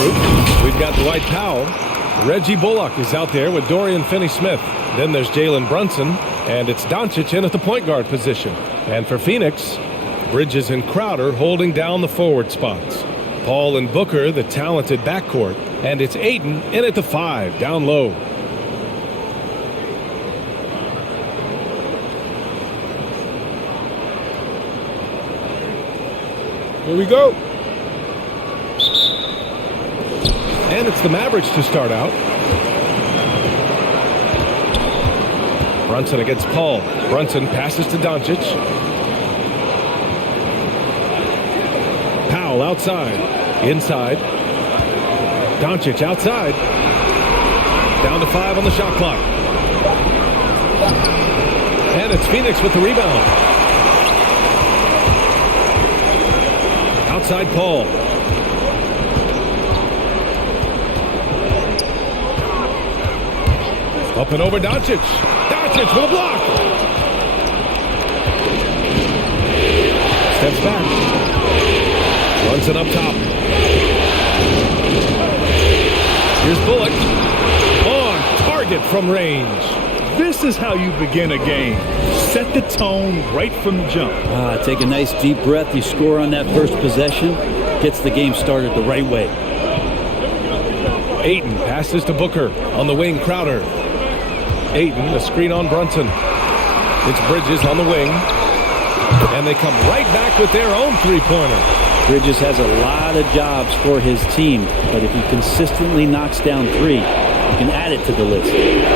group. We've got Dwight Powell. Reggie Bullock is out there with Dorian Finney-Smith. Then there's Jalen Brunson, and it's Doncic in at the point guard position. And for Phoenix, Bridges and Crowder holding down the forward spots. Paul and Booker, the talented backcourt. And it's Ayton in at the 5, down low. Here we go. And it's the Mavericks to start out. Brunson against Paul. Brunson passes to Doncic. Powell outside. Inside. Doncic outside. Down to 5 on the shot clock. And it's Phoenix with the rebound. Outside Paul. Up and over Doncic. Doncic with a block. Steps back. Runs it up top. Here's Bullock. On target from range. This is how you begin a game. Set the tone right from the jump. Take a nice deep breath. You score on that first possession. Gets the game started the right way. Ayton passes to Booker. On the wing, Crowder. Ayton, a screen on Brunson. It's Bridges on the wing. And they come right back with their own three-pointer. Bridges has a lot of jobs for his team, but if he consistently knocks down 3, you can add it to the list.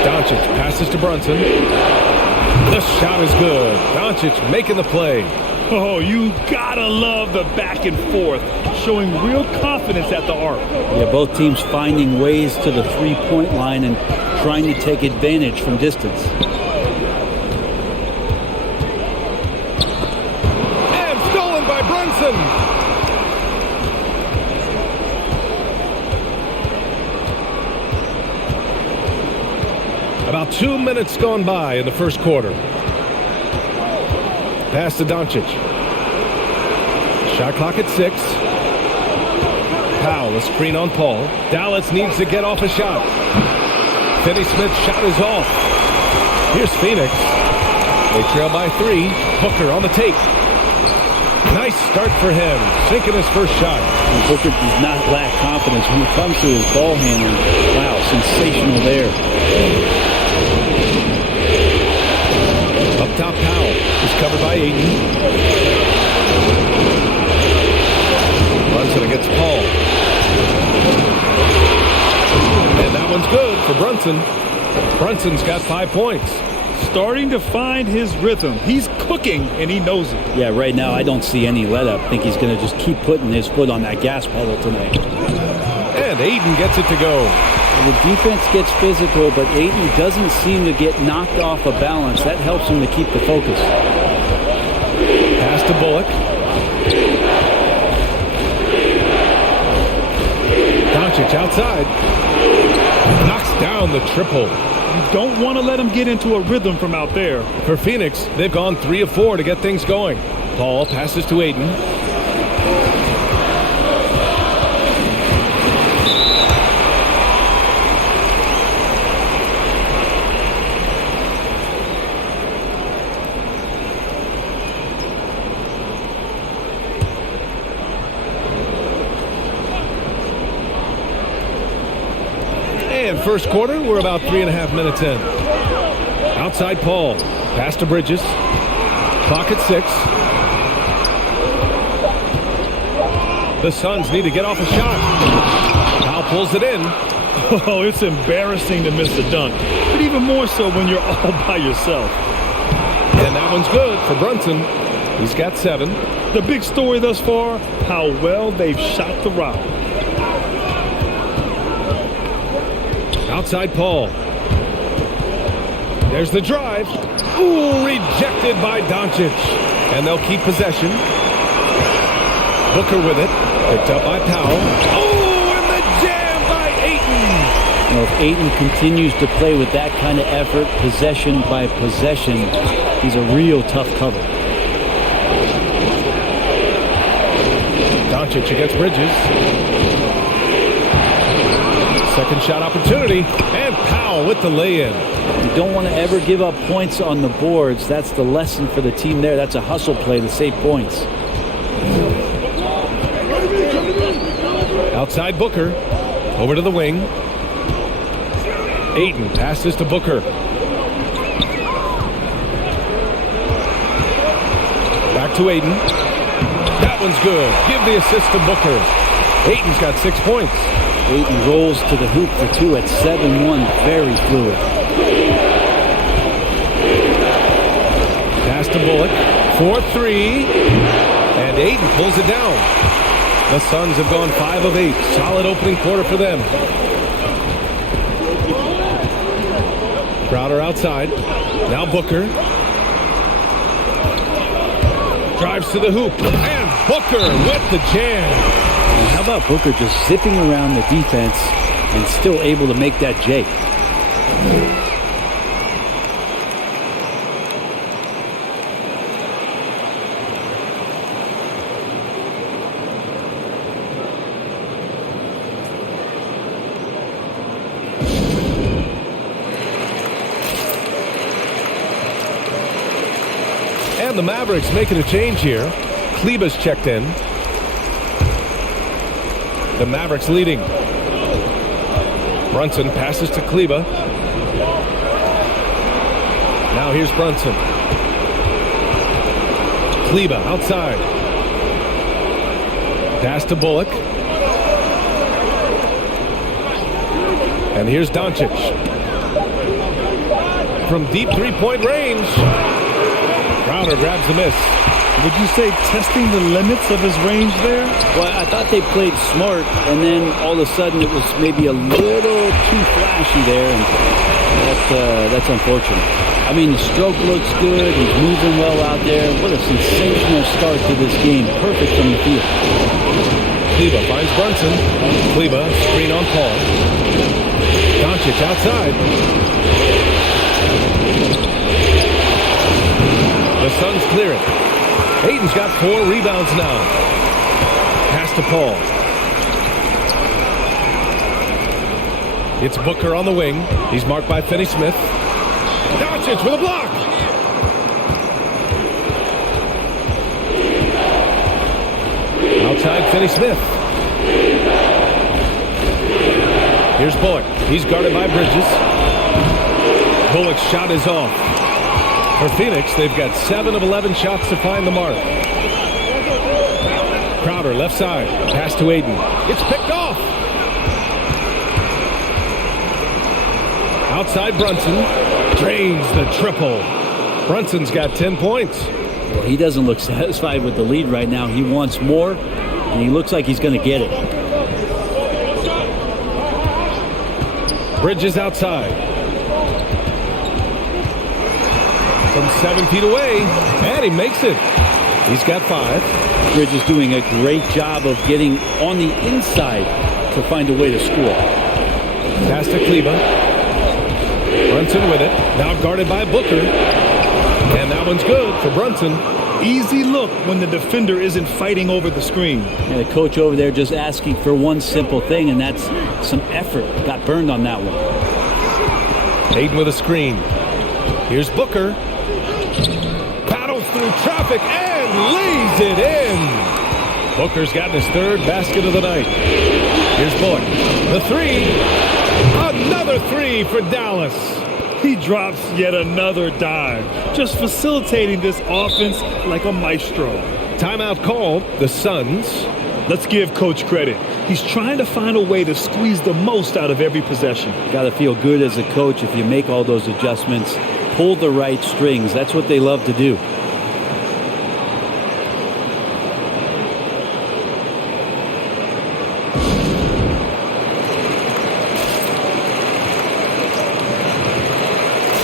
Doncic passes to Brunson. The shot is good. Doncic making the play. Oh, you gotta love the back and forth, showing real confidence at the arc. Yeah, both teams finding ways to the three-point line and trying to take advantage from distance. And stolen by Brunson. About 2 minutes gone by in the first quarter. Pass to Doncic. Shot clock at 6. Powell, a screen on Paul. Dallas needs to get off a shot. Finney-Smith's shot is off. Here's Phoenix. They trail by 3. Booker on the take. Nice start for him. Sinking his first shot. And Booker does not lack confidence when it comes to his ball handling. Wow, sensational there. Up top, Powell is covered by Ayton. Brunson against Paul. And that one's good for Brunson. Brunson's got 5 points. Starting to find his rhythm. He's cooking, and he knows it. Yeah, right now I don't see any let-up. I think he's going to just keep putting his foot on that gas pedal tonight. And Ayton gets it to go. The defense gets physical, but Ayton doesn't seem to get knocked off of balance. That helps him to keep the focus. Pass to Bullock. Doncic outside. Knocks down the triple. You don't want to let him get into a rhythm from out there. For Phoenix, they've gone 3 of 4 to get things going. Paul passes to Ayton. And first quarter, we're about 3.5 minutes in. Outside Paul. Pass to Bridges. Clock at 6. The Suns need to get off a shot. Powell pulls it in. Oh, it's embarrassing to miss a dunk. But even more so when you're all by yourself. And that one's good for Brunson. He's got 7. The big story thus far, how well they've shot the rock. Outside Paul. There's the drive. Ooh, rejected by Doncic. And they'll keep possession. Booker with it. Picked up by Powell. Oh, and the jam by Ayton. You know, if Ayton continues to play with that kind of effort, possession by possession, he's a real tough cover. Doncic against Bridges. Second shot opportunity, and Powell with the lay-in. You don't want to ever give up points on the boards. That's the lesson for the team there. That's a hustle play to save points. Outside Booker, over to the wing. Ayton passes to Booker. Back to Ayton. That one's good. Give the assist to Booker. Ayton's got 6 points. Ayton rolls to the hoop for 2 at 7-1. Very fluid. Pass to Bullock. 4-3. And Ayton pulls it down. The Suns have gone 5 of 8. Solid opening quarter for them. Crowder outside. Now Booker. Drives to the hoop. And Booker with the jam. And how about Booker just zipping around the defense and still able to make that J? And the Mavericks making a change here. Kleber's checked in. The Mavericks leading. Brunson passes to Kleber. Now here's Brunson. Kleber outside. Pass to Bullock. And here's Doncic. From deep three-point range. Crowder grabs the miss. Would you say testing the limits of his range there? Well, I thought they played smart, and then all of a sudden it was maybe a little too flashy there, and that's unfortunate. I mean, the stroke looks good. He's moving well out there. What a sensational start to this game. Perfect from the field. Kleber finds Brunson. Kleber, screen on Paul. Doncic outside. The Suns clear it. Ayton's got 4 rebounds now. Pass to Paul. It's Booker on the wing. He's marked by Finney-Smith. Doncic with a block. Outside Finney-Smith. Here's Bullock. He's guarded by Bridges. Bullock's shot is off. For Phoenix, they've got 7 of 11 shots to find the mark. Crowder left side. Pass to Ayton. It's picked off. Outside Brunson. Drains the triple. Brunson's got 10 points. Well, he doesn't look satisfied with the lead right now. He wants more, and he looks like he's going to get it. Bridges outside. From 7 feet away, and he makes it. He's got 5. Bridges doing a great job of getting on the inside to find a way to score. Pass to Kleber. Brunson with it. Now guarded by Booker. And that one's good for Brunson. Easy look when the defender isn't fighting over the screen. And the coach over there just asking for one simple thing, and that's some effort. Got burned on that one. Ayton with a screen. Here's Booker. Paddles through traffic and lays it in. Booker's gotten his 3rd basket of the night. Here's Bullock. The 3. Another 3 for Dallas. He drops yet another dime, just facilitating this offense like a maestro. Timeout called. The Suns. Let's give Coach credit. He's trying to find a way to squeeze the most out of every possession. Got to feel good as a coach if you make all those adjustments. Pull the right strings. That's what they love to do.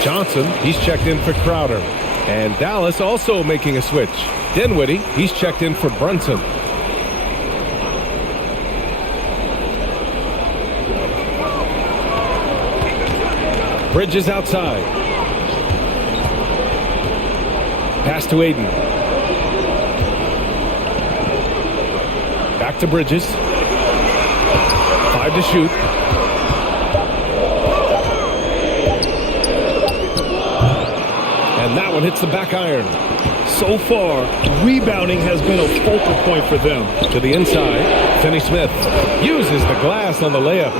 Johnson, he's checked in for Crowder. And Dallas also making a switch. Dinwiddie, he's checked in for Brunson. Bridges outside. Pass to Ayton. Back to Bridges. 5 to shoot. And that one hits the back iron. So far, rebounding has been a focal point for them. To the inside, Finney Smith uses the glass on the layup.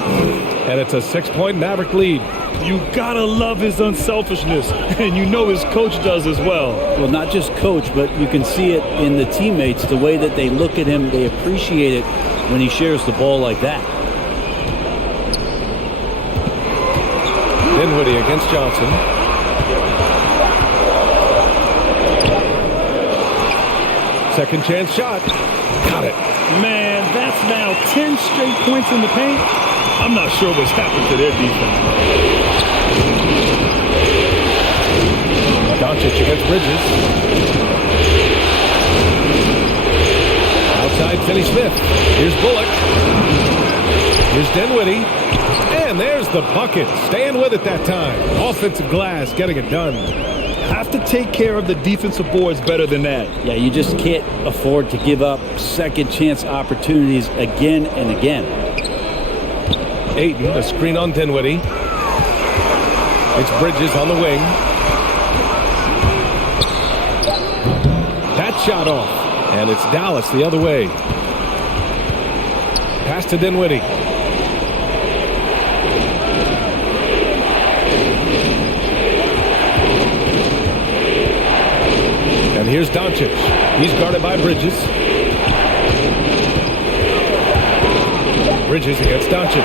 And it's a 6-point Maverick lead. You gotta love his unselfishness, and you know his coach does as well. Well, not just coach, but you can see it in the teammates, the way that they look at him. They appreciate it when he shares the ball like that. Dinwiddie against Johnson. Second chance shot. Got it. Man, that's now 10 straight points in the paint. I'm not sure what's happened to their defense. Doncic against Bridges. Outside Finney Smith. Here's Bullock. Here's Dinwiddie. And there's the bucket. Staying with it that time. Offensive glass getting it done. Have to take care of the defensive boards better than that. Yeah, you just can't afford to give up second chance opportunities again and again. Ayton, a screen on Dinwiddie. It's Bridges on the wing. That shot off. And it's Dallas the other way. Pass to Dinwiddie. And here's Doncic. He's guarded by Bridges. Bridges against Doncic.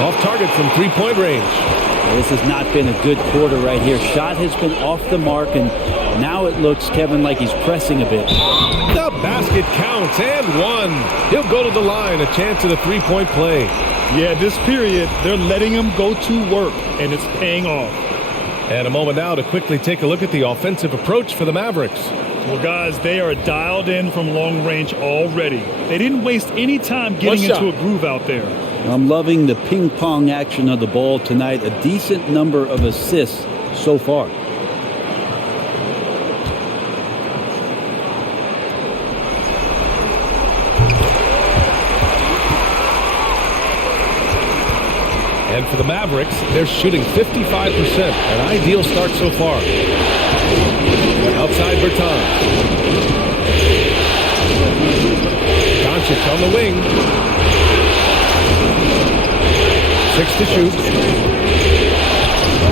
Off target from three-point range. This has not been a good quarter right here. Shot has been off the mark, and now it looks, Kevin, like he's pressing a bit. The basket counts, and one. He'll go to the line, a chance at a three-point play. Yeah, this period, they're letting him go to work, and it's paying off. And a moment now to quickly take a look at the offensive approach for the Mavericks. Well, guys, they are dialed in from long range already. They didn't waste any time getting into a groove out there. I'm loving the ping-pong action of the ball tonight. A decent number of assists so far. And for the Mavericks, they're shooting 55%. An ideal start so far. Outside Bertans. Doncic on the wing. 6 to shoot.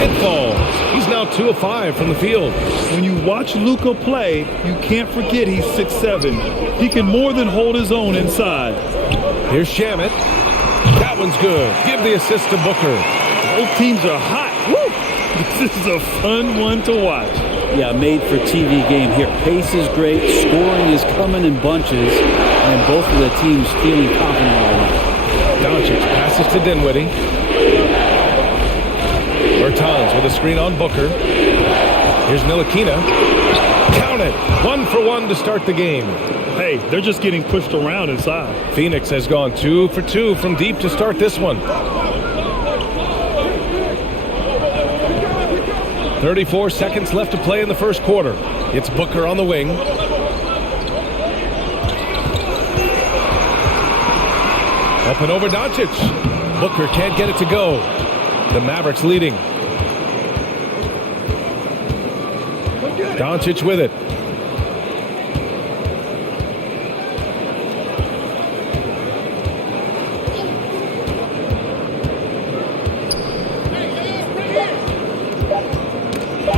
It falls. He's now 2 of 5 from the field. When you watch Luka play, you can't forget he's 6'7". He can more than hold his own inside. Here's Shamet. That one's good. Give the assist to Booker. Both teams are hot. Woo! This is a fun one to watch. Yeah, made for TV game here. Pace is great. Scoring is coming in bunches. And both of the teams feeling confident right now. Doncic passes to Dinwiddie. Bertans with a screen on Booker. Here's Ntilikina. Count it. 1 for 1 to start the game. Hey, they're just getting pushed around inside. Phoenix has gone 2 for 2 from deep to start this one. 34 seconds left to play in the first quarter. It's Booker on the wing. Up and over Doncic. Booker can't get it to go. The Mavericks leading. Doncic with it.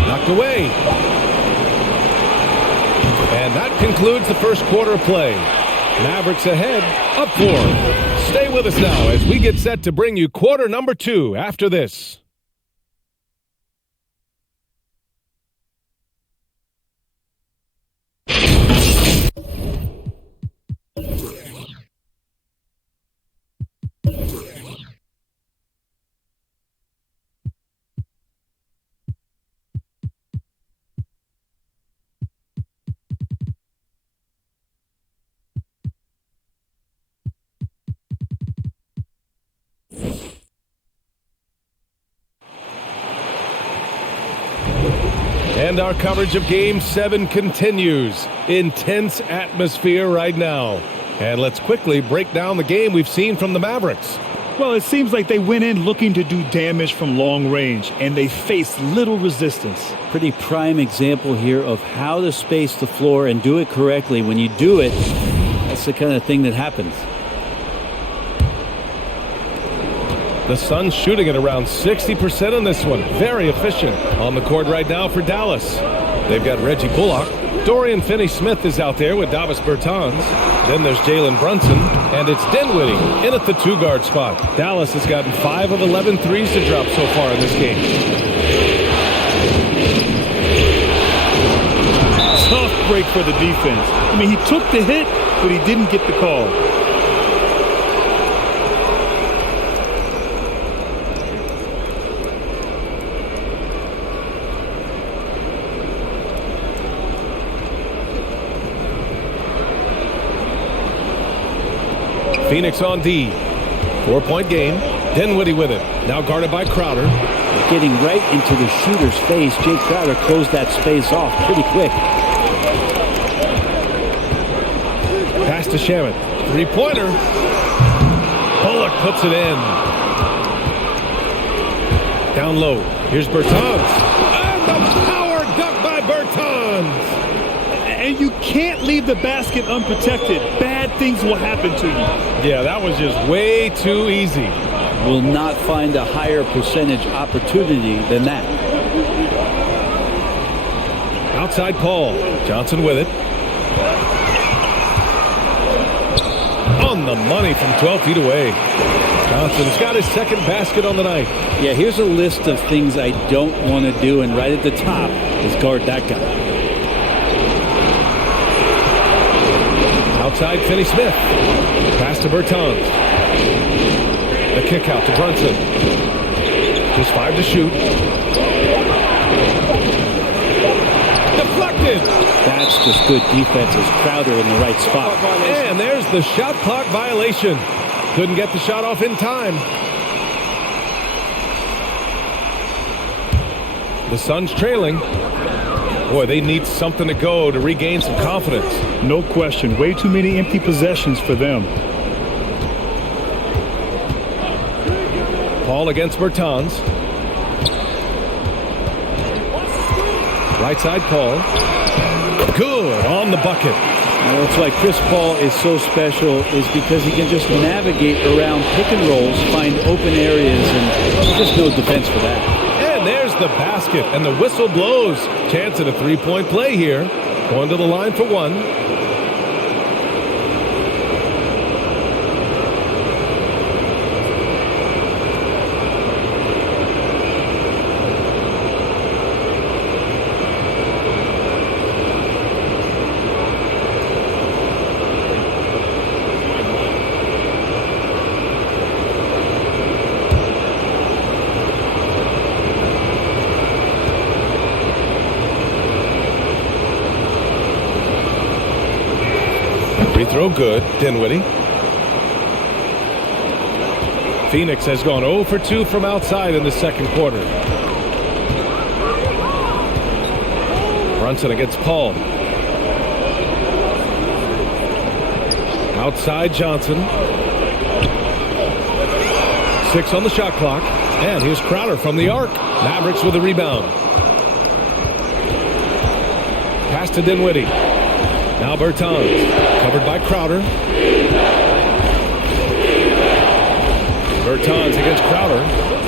Knocked away. And that concludes the first quarter of play. Mavericks ahead, up 4. Stay with us now as we get set to bring you quarter number 2 after this. And our coverage of Game 7 continues. Intense atmosphere right now. And let's quickly break down the game we've seen from the Mavericks. Well, it seems like they went in looking to do damage from long range, and they faced little resistance. Pretty prime example here of how to space the floor and do it correctly. When you do it, that's the kind of thing that happens. The Suns shooting at around 60% on this one. Very efficient. On the court right now for Dallas. They've got Reggie Bullock. Dorian Finney-Smith is out there with Davis Bertans. Then there's Jalen Brunson. And it's Dinwiddie in at the 2-guard spot. Dallas has gotten 5 of 11 threes to drop so far in this game. Tough break for the defense. I mean, he took the hit, but he didn't get the call. Phoenix on D. 4-point game. Dinwiddie with it. Now guarded by Crowder. Getting right into the shooter's face. Jay Crowder closed that space off pretty quick. Pass to Shamet. 3-pointer. Bullock puts it in. Down low. Here's Bertans. And the power dunk by Bertans. And you can't leave the basket unprotected. Bad things will happen to you. Yeah, that was just way too easy. Will not find a higher percentage opportunity than that. Outside Paul. Johnson with it. On the money from 12 feet away. Johnson's got his second basket on the night. Yeah, here's a list of things I don't want to do, and right at the top is guard that guy. Outside Finney-Smith. Pass to Bertans. The kick out to Brunson. Just 5 to shoot. Deflected. That's just good defense as Crowder in the right spot. And there's the shot clock violation. Couldn't get the shot off in time. The Suns trailing. Boy, they need something to go to regain some confidence. No question. Way too many empty possessions for them. Paul against Bertans. Right side Paul. Good on the bucket. Well, that's why Chris Paul is so special, is because he can just navigate around pick and rolls, find open areas, and just no defense for that. And there's the basket, and the whistle blows. Chance at a 3-point play here. Going to the line for one. Free throw good. Dinwiddie. Phoenix has gone 0 for 2 from outside in the second quarter. Brunson against Paul. Outside Johnson. 6 on the shot clock. And here's Crowder from the arc. Mavericks with a rebound. Pass to Dinwiddie. Now Bertans, covered by Crowder. Bertans against Crowder.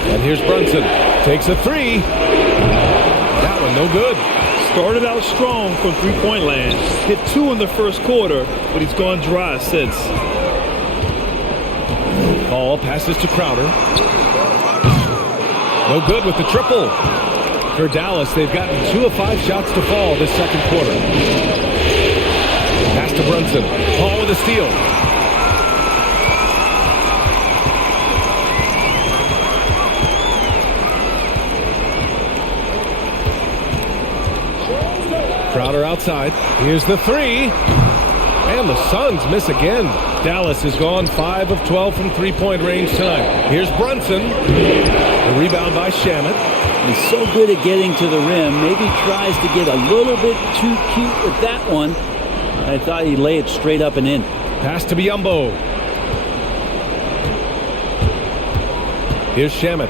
And here's Brunson. Takes a 3. That one no good. Started out strong from three-point land. Hit 2 in the first quarter, but he's gone dry since. Paul passes to Crowder. No good with the triple. For Dallas, they've gotten 2 of 5 shots to fall this second quarter. Pass to Brunson. Paul with a steal. Crowder outside. Here's the 3. And the Suns miss again. Dallas has gone 5 of 12 from three-point range tonight. Here's Brunson. The rebound by Shamet. He's so good at getting to the rim. Maybe tries to get a little bit too cute with that one. I thought he'd lay it straight up and in. Pass to Biyombo. Here's Shamet.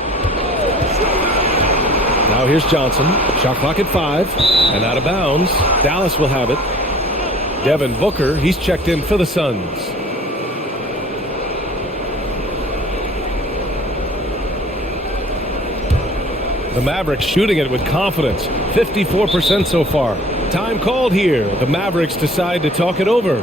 Now here's Johnson. Shot clock at 5 and out of bounds. Dallas will have it. Devin Booker, he's checked in for the Suns. The Mavericks shooting it with confidence. 54% so far. Time called here. The Mavericks decide to talk it over.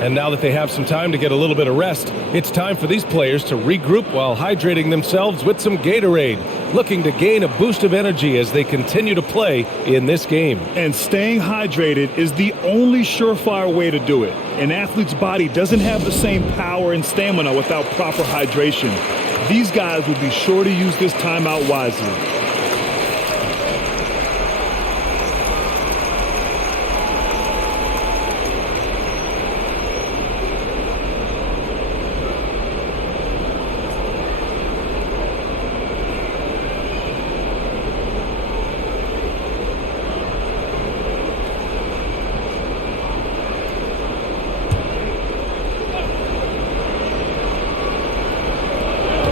And now that they have some time to get a little bit of rest, it's time for these players to regroup while hydrating themselves with some Gatorade, looking to gain a boost of energy as they continue to play in this game. And staying hydrated is the only surefire way to do it. An athlete's body doesn't have the same power and stamina without proper hydration. These guys will be sure to use this timeout wisely.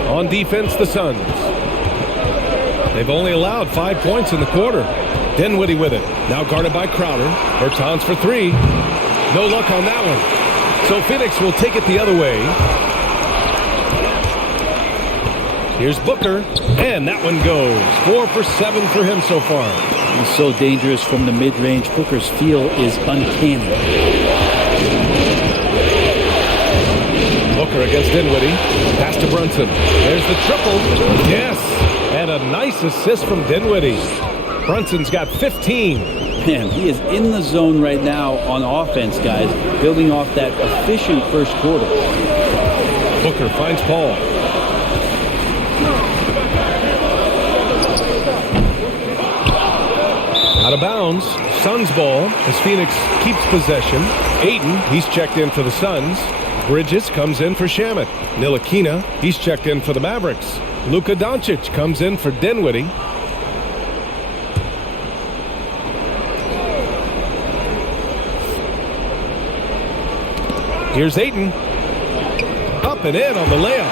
On defense, the Suns. They've only allowed 5 points in the quarter. Dinwiddie with it. Now guarded by Crowder. Bertans for 3. No luck on that one. So Phoenix will take it the other way. Here's Booker. And that one goes. 4 for 7 for him so far. He's so dangerous from the mid-range. Booker's feel is uncanny. Booker against Dinwiddie. Pass to Brunson. There's the triple. Yes. And a nice assist from Dinwiddie. Brunson's got 15. Man, he is in the zone right now on offense, guys, building off that efficient first quarter. Booker finds Paul. Out of bounds. Suns ball as Phoenix keeps possession. Ayton, he's checked in for the Suns. Bridges comes in for Shamet. Ntilikina, he's checked in for the Mavericks. Luka Doncic comes in for Dinwiddie. Here's Ayton. Up and in on the layup.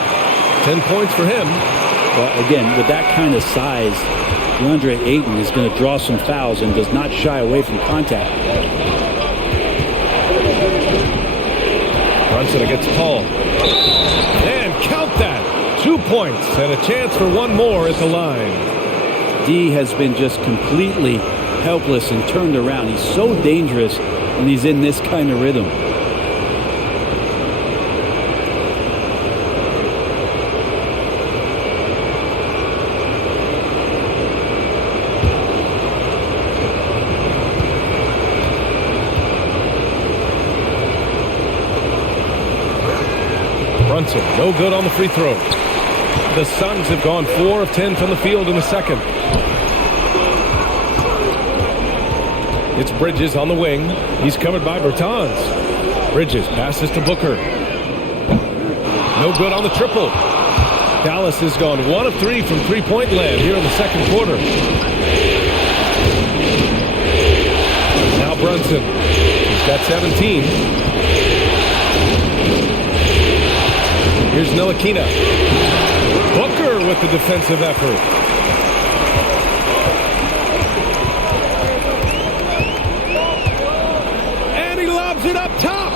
10 points for him. Well, again, with that kind of size, DeAndre Ayton is going to draw some fouls and does not shy away from contact. Brunson against Paul. And count that. 2 points and a chance for one more at the line. D has been just completely helpless and turned around. He's so dangerous when he's in this kind of rhythm. Brunson, no good on the free throw. The Suns have gone 4 of 10 from the field in the second. It's Bridges on the wing. He's covered by Bertans. Bridges passes to Booker. No good on the triple. Dallas has gone 1 of 3 from three-point land here in the second quarter. Now Brunson. He's got 17. Here's Ntilikina. Booker with the defensive effort. And he lobs it up top.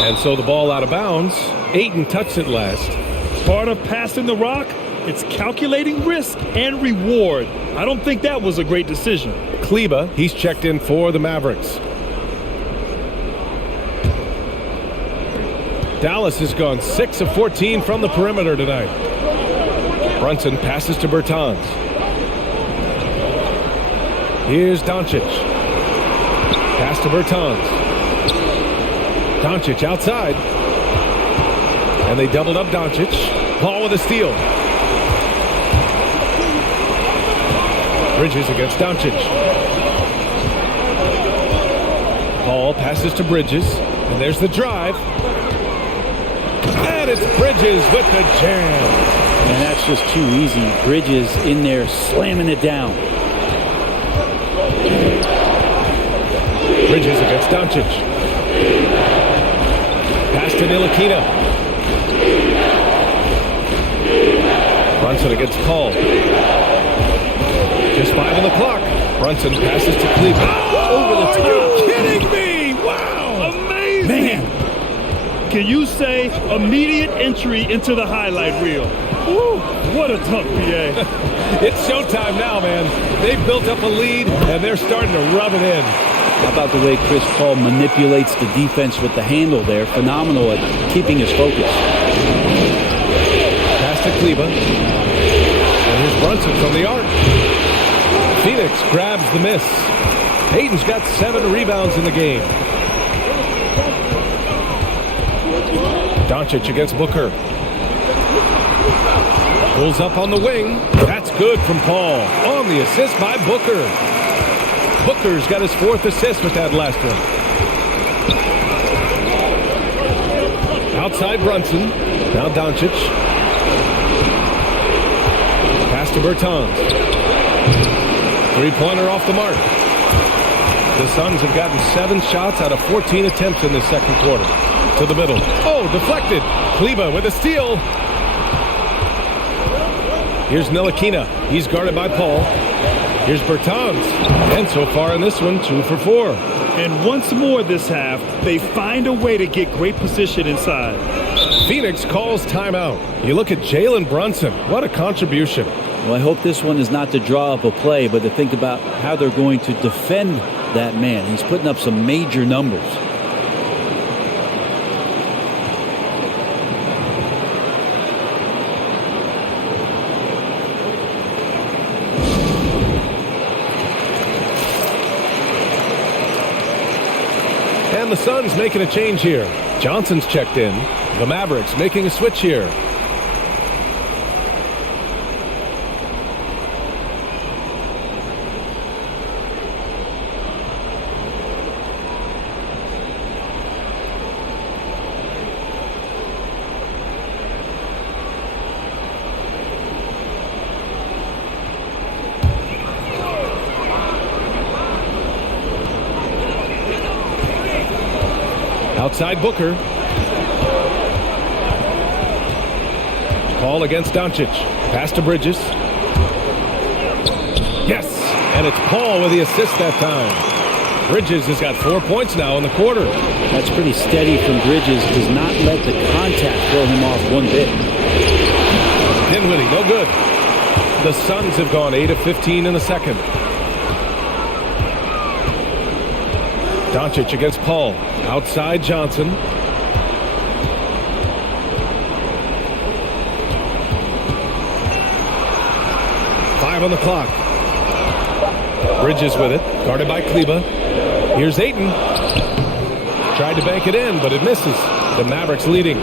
And so the ball out of bounds. Ayton touched it last. Part of passing the rock, it's calculating risk and reward. I don't think that was a great decision. Kleba, he's checked in for the Mavericks. Dallas has gone 6 of 14 from the perimeter tonight. Brunson passes to Bertans. Here's Doncic. Pass to Bertans. Doncic outside. And they doubled up Doncic. Paul with a steal. Bridges against Doncic. Paul passes to Bridges. And there's the drive. And it's Bridges with the jam. And that's just too easy. Bridges in there slamming it down. Bridges against Doncic. Pass to Ntilikina. Brunson against Paul. Just 5 on the clock. Brunson passes to Cleveland. Over the top. Are you kidding me? Wow. Amazing. Man. Can you say immediate entry into the highlight reel? Woo, what a dunk, PA. It's showtime now, man. They've built up a lead, and they're starting to rub it in. How about the way Chris Paul manipulates the defense with the handle there? Phenomenal at keeping his focus. Pass to Kleba. And here's Brunson from the arc. Phoenix grabs the miss. Hayden's got 7 rebounds in the game. Doncic against Booker. Pulls up on the wing. That's good from Paul. On the assist by Booker. Booker's got his 4th assist with that last one. Outside Brunson. Now Doncic. Pass to Bertans. 3-pointer off the mark. The Suns have gotten 7 shots out of 14 attempts in this second quarter. To the middle. Oh, deflected. Kleba with a steal. Here's Ntilikina. He's guarded by Paul. Here's Bertans. And so far in this one, 2 for 4. And once more this half, they find a way to get great position inside. Phoenix calls timeout. You look at Jalen Brunson. What a contribution. Well, I hope this one is not to draw up a play, but to think about how they're going to defend that man. He's putting up some major numbers. And the Suns making a change here. Johnson's checked in. The Mavericks making a switch here. Outside Booker. Paul against Doncic. Pass to Bridges. Yes! And it's Paul with the assist that time. Bridges has got 4 points now in the quarter. That's pretty steady from Bridges. Does not let the contact throw him off one bit. Dinwiddie, no good. The Suns have gone 8 of 15 in the second. Doncic against Paul. Outside Johnson. Five on the clock. Bridges with it. Guarded by Kleba. Here's Ayton. Tried to bank it in, but it misses. The Mavericks leading.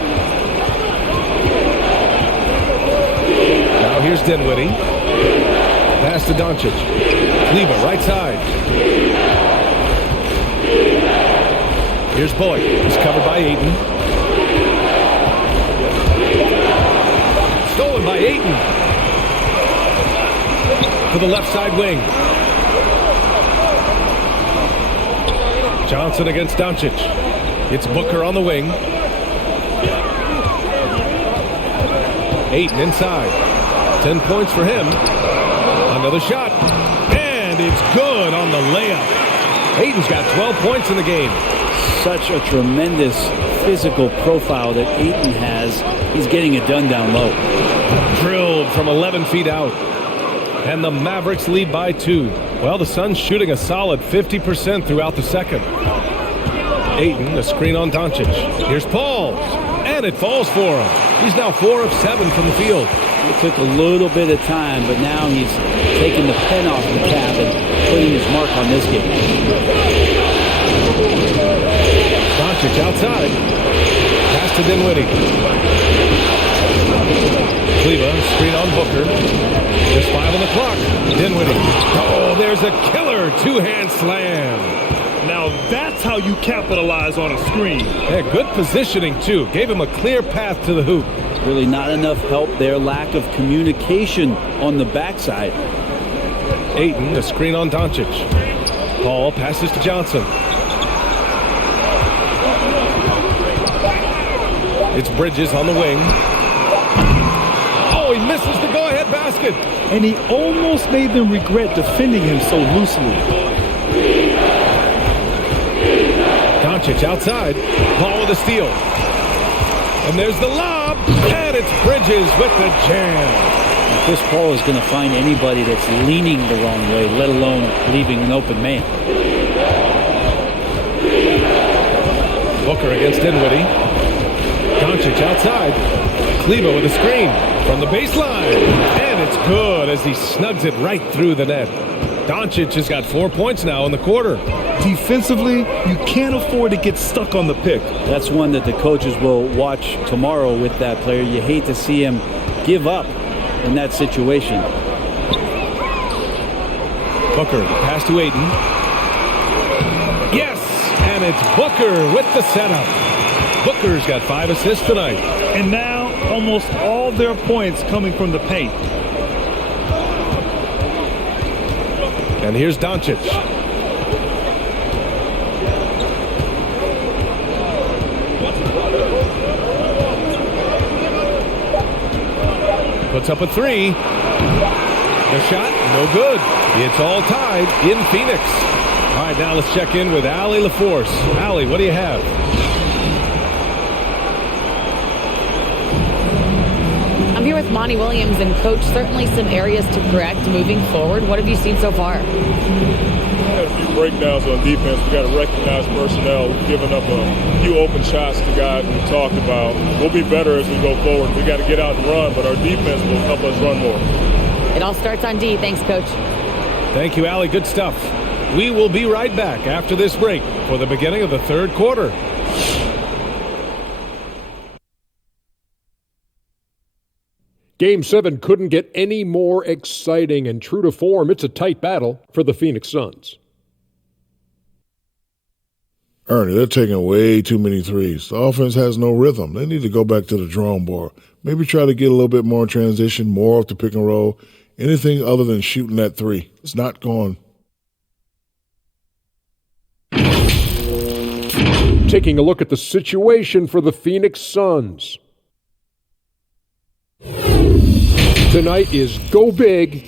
Now here's Dinwiddie. Pass to Doncic. Kleba, right side. Here's Boyd. He's covered by Ayton. Stolen by Ayton. To the left side wing. Johnson against Doncic. It's Booker on the wing. Ayton inside. 10 points for him. Another shot. And it's good on the layup. Ayton's got 12 points in the game. Such a tremendous physical profile that Ayton has. He's getting it done down low. Drilled from 11 feet out. And the Mavericks lead by 2. Well, the Suns shooting a solid 50% throughout the second. Ayton, a screen on Doncic. Here's Paul. And it falls for him. He's now 4 of 7 from the field. It took a little bit of time, but now he's taking the pen off the cap and putting his mark on this game. Doncic outside. Pass to Dinwiddie. Kleba, screen on Booker. Just 5 on the clock. Dinwiddie. Oh, there's a killer 2-hand slam. Now that's how you capitalize on a screen. Yeah, good positioning, too. Gave him a clear path to the hoop. Really not enough help there. Lack of communication on the backside. Ayton, a screen on Doncic. Paul passes to Johnson. It's Bridges on the wing. Oh, he misses the go-ahead basket. And he almost made them regret defending him so loosely. Doncic outside. Paul with a steal. And there's the lob. And it's Bridges with the jam. Chris Paul is going to find anybody that's leaning the wrong way, let alone leaving an open man. Booker against Dinwiddie. Doncic outside. Kleba with a screen from the baseline. And it's good as he snugs it right through the net. Doncic has got 4 points now in the quarter. Defensively, you can't afford to get stuck on the pick. That's one that the coaches will watch tomorrow with that player. You hate to see him give up in that situation. Booker, the pass to Ayton. Yes, and it's Booker with the setup. Booker's got 5 assists tonight. And now, almost all their points coming from the paint. And here's Doncic. Puts up a 3. The shot, no good. It's all tied in Phoenix. All right, now let's check in with Allie LaForce. Allie, what do you have? I'm here with Monty Williams, and Coach, certainly some areas to correct moving forward. What have you seen so far? Had a few breakdowns on defense. We got to recognize personnel. We've given up a few open shots to guys we talked about. We'll be better as we go forward. We got to get out and run, but our defense will help us run more. It all starts on D. Thanks, Coach. Thank you, Allie. Good stuff. We will be right back after this break for the beginning of the third quarter. Game 7 couldn't get any more exciting, and true to form, it's a tight battle for the Phoenix Suns. Ernie, they're taking way too many threes. The offense has no rhythm. They need to go back to the drawing board. Maybe try to get a little bit more in transition, more off the pick and roll. Anything other than shooting that three. It's not going. Taking a look at the situation for the Phoenix Suns. Tonight is go big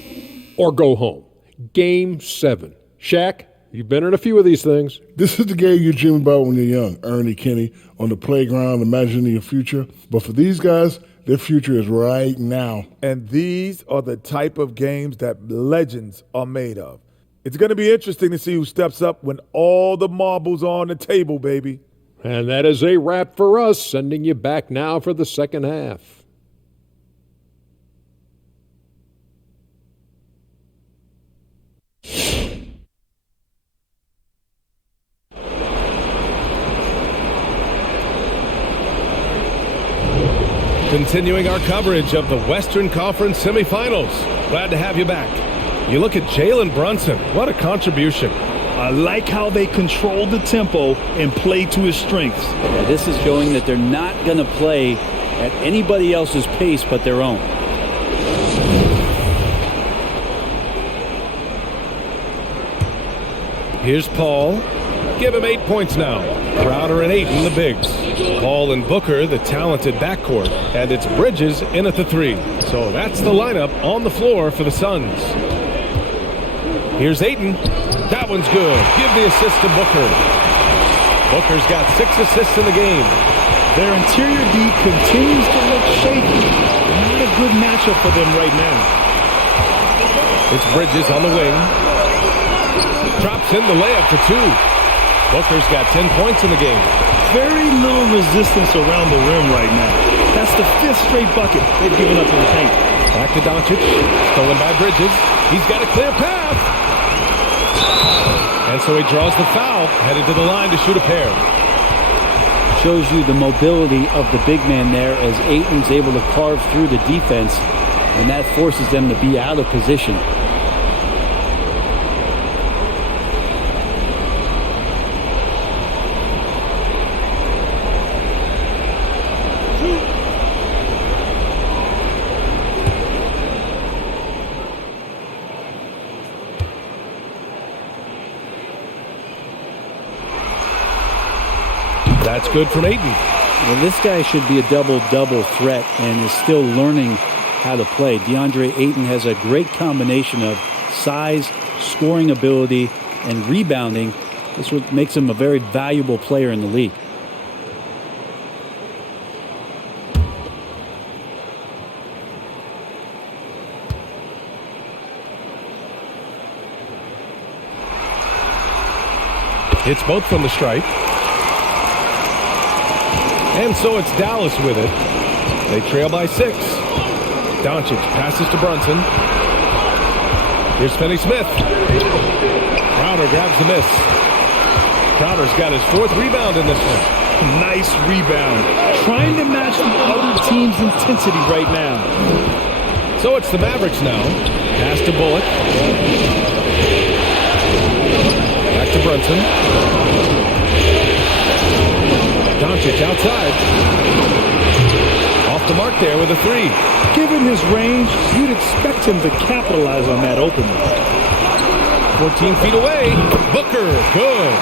or go home. Game 7. Shaq, you've been in a few of these things. This is the game you dream about when you're young. Ernie, Kenny, on the playground, imagining your future. But for these guys, their future is right now. And these are the type of games that legends are made of. It's going to be interesting to see who steps up when all the marbles are on the table, baby. And that is a wrap for us, sending you back now for the second half. Continuing our coverage of the Western Conference semifinals. Glad to have you back. You look at Jalen Brunson. What a contribution. I like how they control the tempo and play to his strengths. Yeah, this is showing that they're not going to play at anybody else's pace but their own. Here's Paul. Give him 8 points now. Crowder and Ayton, the bigs. Paul and Booker, the talented backcourt. And it's Bridges in at the 3. So that's the lineup on the floor for the Suns. Here's Ayton. That one's good. Give the assist to Booker. Booker's got 6 assists in the game. Their interior D continues to look shaky. Not a good matchup for them right now. It's Bridges on the wing. Drops in the layup for 2. Booker's got 10 points in the game. Very little resistance around the rim right now. That's the 5th straight bucket they've given up in the paint. Back to Doncic. Stolen by Bridges. He's got a clear path. And so he draws the foul, headed to the line to shoot a pair. Shows you the mobility of the big man there as Ayton's able to carve through the defense, and that forces them to be out of position. That's good from Ayton. Well, this guy should be a double-double threat and is still learning how to play. DeAndre Ayton has a great combination of size, scoring ability, and rebounding. This is what makes him a very valuable player in the league. Hits both from the stripe. And so it's Dallas with it. They trail by 6. Doncic passes to Brunson. Here's Finney-Smith. Crowder grabs the miss. Crowder's got his 4th rebound in this one. Nice rebound. Trying to match the other team's intensity right now. So it's the Mavericks now. Pass to Bullock. Back to Brunson. Doncic outside. Off the mark there with a 3. Given his range, you'd expect him to capitalize on that opening. 14 feet away. Booker, good.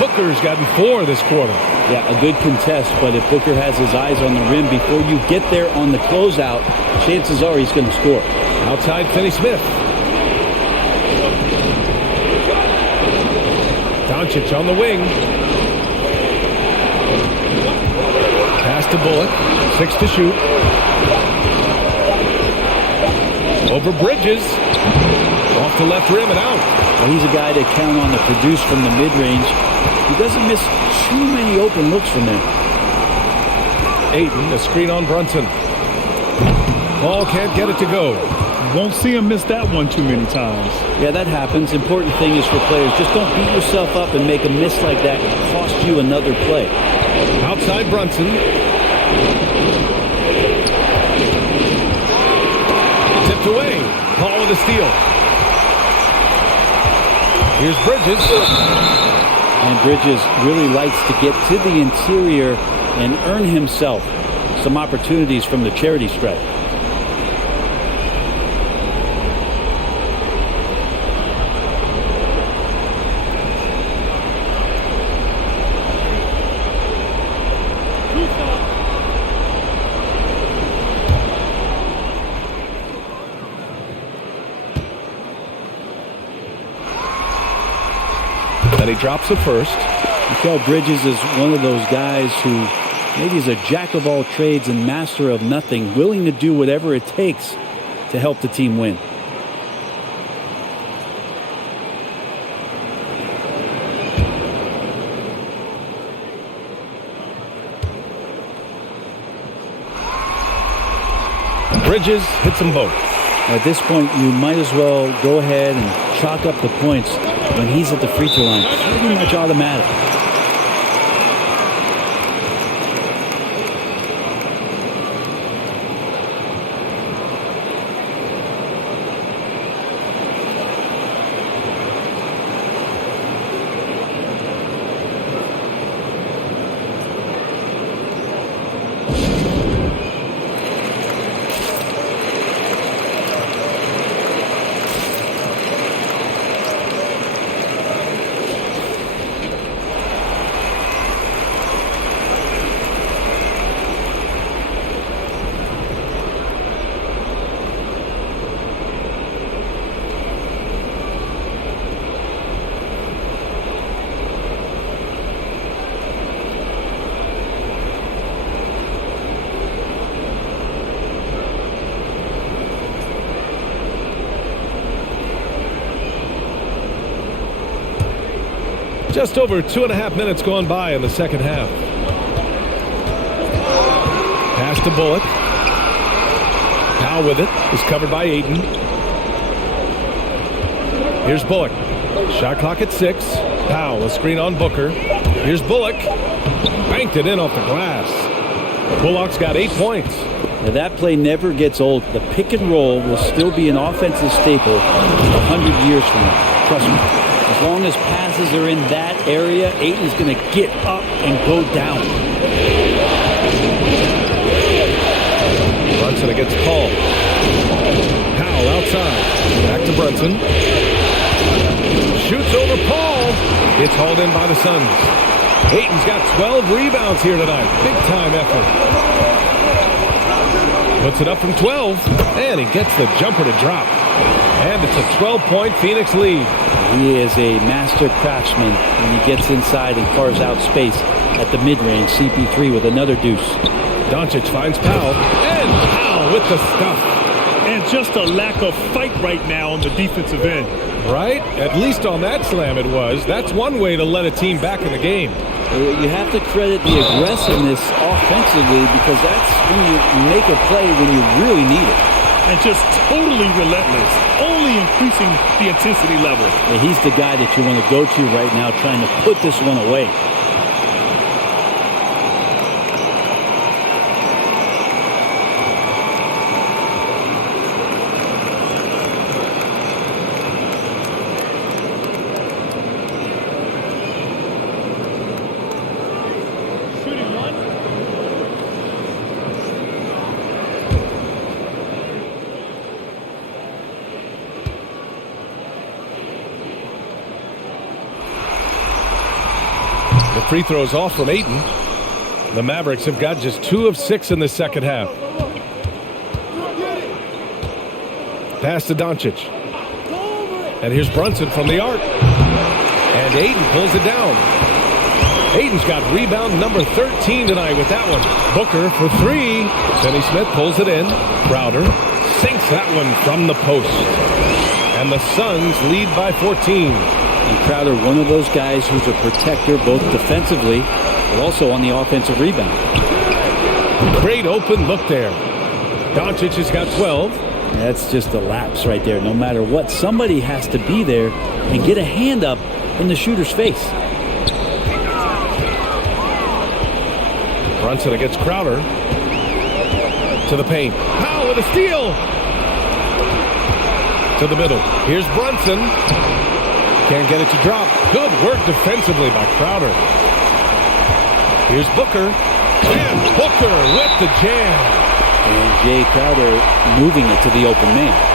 Booker's gotten 4 this quarter. Yeah, a good contest, but if Booker has his eyes on the rim before you get there on the closeout, chances are he's going to score. Outside Finney-Smith. Doncic on the wing. Pass to Bullock. 6 to shoot. Over Bridges. Off the left rim and out. Well, he's a guy to count on to produce from the mid-range. He doesn't miss too many open looks from there. Ayton, a screen on Brunson. Ball can't get it to go. Won't see him miss that one too many times. Yeah, that happens. Important thing is for players, just don't beat yourself up and make a miss like that and cost you another play. Outside Brunson. Tipped away. Paul with a steal. Here's Bridges. And Bridges really likes to get to the interior and earn himself some opportunities from the charity stripe. And he drops the first. Mikal Bridges is one of those guys who maybe is a jack of all trades and master of nothing, willing to do whatever it takes to help the team win. Bridges hits them both. At this point, you might as well go ahead and chalk up the points when he's at the free throw line. Pretty much automatic. Just over 2.5 minutes gone by in the second half. Pass to Bullock. Powell with it. Is covered by Ayton. Here's Bullock. Shot clock at 6. Powell, a screen on Booker. Here's Bullock. Banked it in off the glass. Bullock's got 8 points. Now that play never gets old. The pick and roll will still be an offensive staple 100 years from now. Trust me. As long as passes are in that area, Ayton's going to get up and go down. Brunson against Paul. Powell outside. Back to Brunson. Shoots over Paul. It's hauled in by the Suns. Ayton's got 12 rebounds here tonight. Big time effort. Puts it up from 12, and he gets the jumper to drop. And it's a 12-point Phoenix lead. He is a master craftsman when he gets inside and carves out space at the mid-range. CP3 with another deuce. Doncic finds Powell, and Powell with the stuff. And just a lack of fight right now on the defensive end. Right? At least on that slam it was. That's one way to let a team back in the game. You have to credit the aggressiveness offensively because that's when you make a play when you really need it. And just totally relentless, only increasing the intensity level. Yeah, he's the guy that you want to go to right now trying to put this one away. The free throws off from Ayton. The Mavericks have got just 2 of 6 in the second half. Pass to Doncic. And here's Brunson from the arc. And Ayton pulls it down. Ayton's got rebound number 13 tonight with that one. Booker for 3. Finney Smith pulls it in. Crowder sinks that one from the post. And the Suns lead by 14. And Crowder, one of those guys who's a protector both defensively but also on the offensive rebound. Great open look there. Doncic has got 12. That's just a lapse right there. No matter what, somebody has to be there and get a hand up in the shooter's face. Brunson against Crowder. To the paint. Powell with a steal. To the middle. Here's Brunson. Can't get it to drop. Good work defensively by Crowder. Here's Booker. And Booker with the jam. And Jay Crowder moving it to the open man.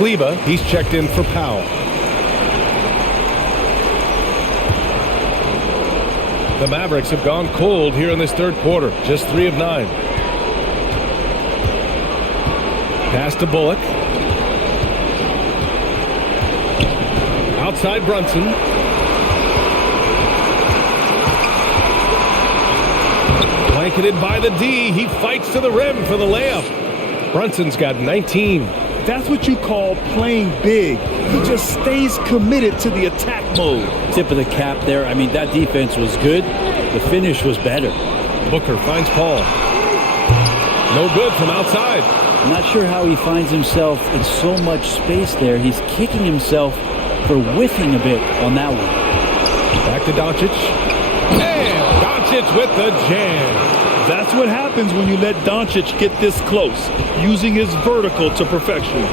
Kleba, he's checked in for Powell. The Mavericks have gone cold here in this third quarter. Just 3 of 9. Pass to Bullock. Outside Brunson. Blanketed by the D. He fights to the rim for the layup. Brunson's got 19. That's what you call playing big. He just stays committed to the attack mode. Tip of the cap there. I mean, that defense was good. The finish was better. Booker finds Paul. No good from outside. I'm not sure how he finds himself in so much space there. He's kicking himself for whiffing a bit on that one. Back to Doncic. And Doncic with the jam. That's what happens when you let Doncic get this close, using his vertical to perfection.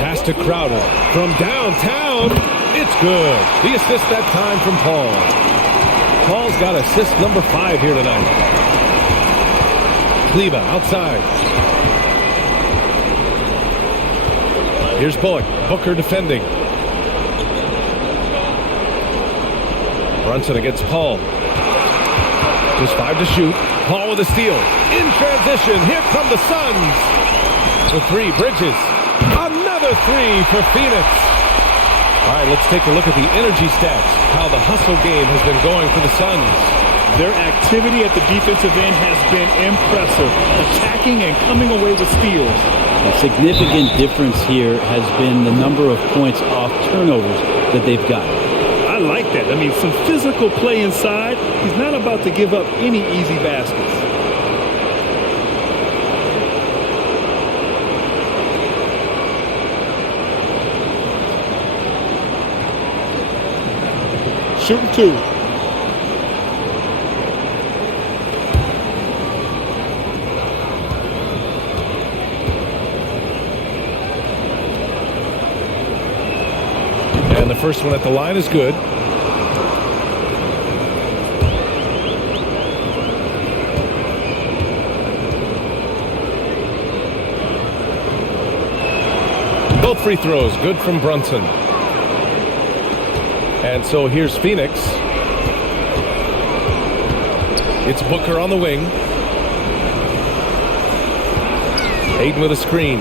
Pass to Crowder from downtown. It's good. The assist that time from Paul. Paul's got assist number 5 here tonight. Kleba outside. Here's Bullock. Booker defending. Brunson against Paul. Just 5 to shoot. Paul with a steal. In transition. Here come the Suns. The 3, Bridges. Another 3 for Phoenix. All right, let's take a look at the energy stats. How the hustle game has been going for the Suns. Their activity at the defensive end has been impressive. Attacking and coming away with steals. A significant difference here has been the number of points off turnovers that they've got. I like that. I mean, some physical play inside. He's not about to give up any easy baskets. Shooting 2. And the first one at the line is good. Both free throws good from Brunson. And so here's Phoenix. It's Booker on the wing. Ayton with a screen.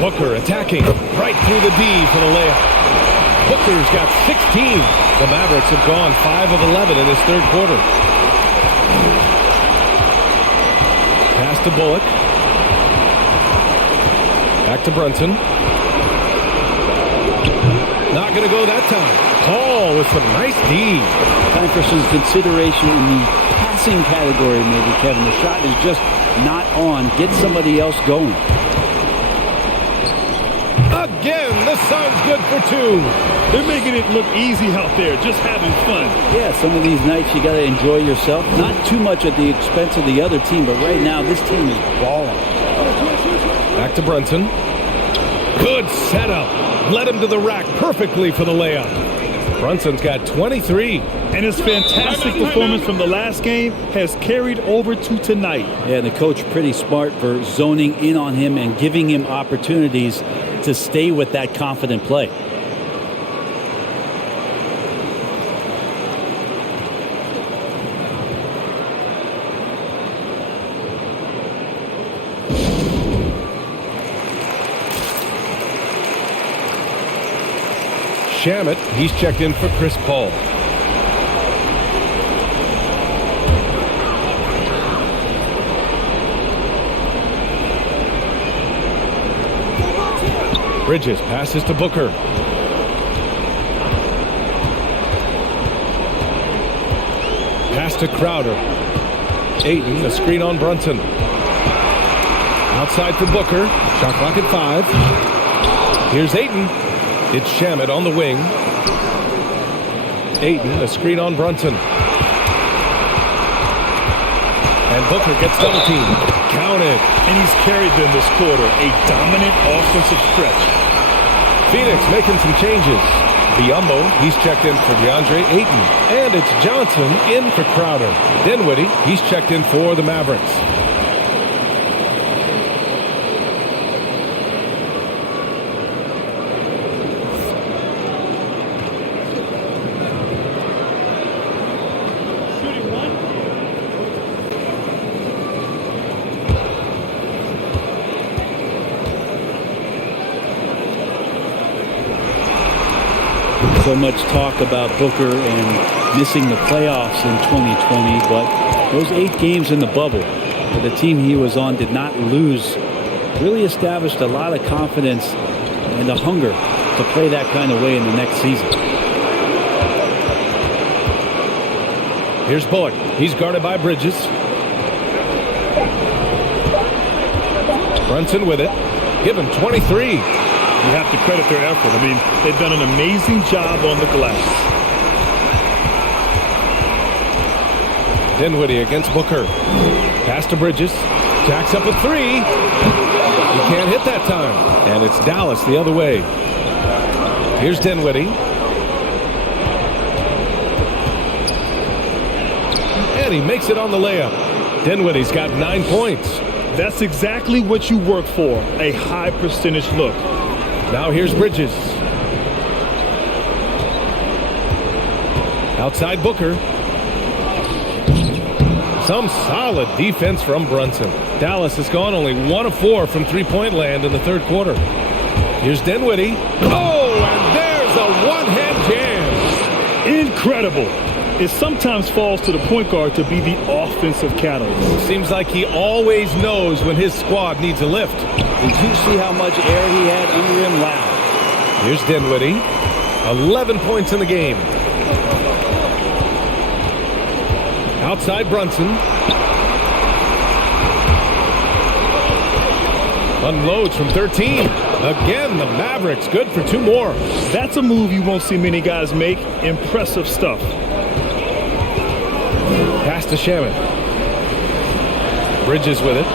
Booker attacking right through the D for the layup. Booker's got 16. The Mavericks have gone 5 of 11 in this third quarter. Pass to Bullock. Back to Brunson. Not going to go that time. Paul with some nice D. Time for some consideration in the passing category, maybe, Kevin. The shot is just not on. Get somebody else going. Again, the Suns good for 2. They're making it look easy out there, just having fun. Yeah, some of these nights you got to enjoy yourself. Not too much at the expense of the other team, but right now this team is balling. Back to Brunson. Good setup. Led him to the rack perfectly for the layup. Brunson's got 23. And his fantastic performance from the last game has carried over to tonight. Yeah, and the coach pretty smart for zoning in on him and giving him opportunities to stay with that confident play. Shamet, he's checked in for Chris Paul. Bridges passes to Booker. Pass to Crowder. Ayton, the screen on Brunson. Outside for Booker. Shot clock at 5. Here's Ayton. It's Shamet on the wing. Ayton, a screen on Brunson. And Booker gets double teamed. Counted. And he's carried them this quarter. A dominant offensive stretch. Phoenix making some changes. Biyombo, he's checked in for DeAndre Ayton. And it's Johnson in for Crowder. Dinwiddie, he's checked in for the Mavericks. So much talk about Booker and missing the playoffs in 2020, but those 8 games in the bubble, the team he was on did not lose, really established a lot of confidence and a hunger to play that kind of way in the next season. Here's Bullock. He's guarded by Bridges. Brunson with it. Give him 23. You have to credit their effort. I mean, they've done an amazing job on the glass. Dinwiddie against Booker. Pass to Bridges. Jacks up a 3. He can't hit that time. And it's Dallas the other way. Here's Dinwiddie. And he makes it on the layup. Dinwiddie's got 9 points. That's exactly what you work for, a high percentage look. Now here's Bridges. Outside Booker. Some solid defense from Brunson. Dallas has gone only 1 of 4 from three-point land in the third quarter. Here's Dinwiddie. Oh, and there's a one-hand jam. Incredible. It sometimes falls to the point guard to be the offensive catalyst. Seems like he always knows when his squad needs a lift. Did you see how much air he had under him? Wow. Here's Dinwiddie. 11 points in the game. Outside Brunson. Unloads from 13. Again, the Mavericks good for 2 more. That's a move you won't see many guys make. Impressive stuff. Pass to Shamet. Bridges with it.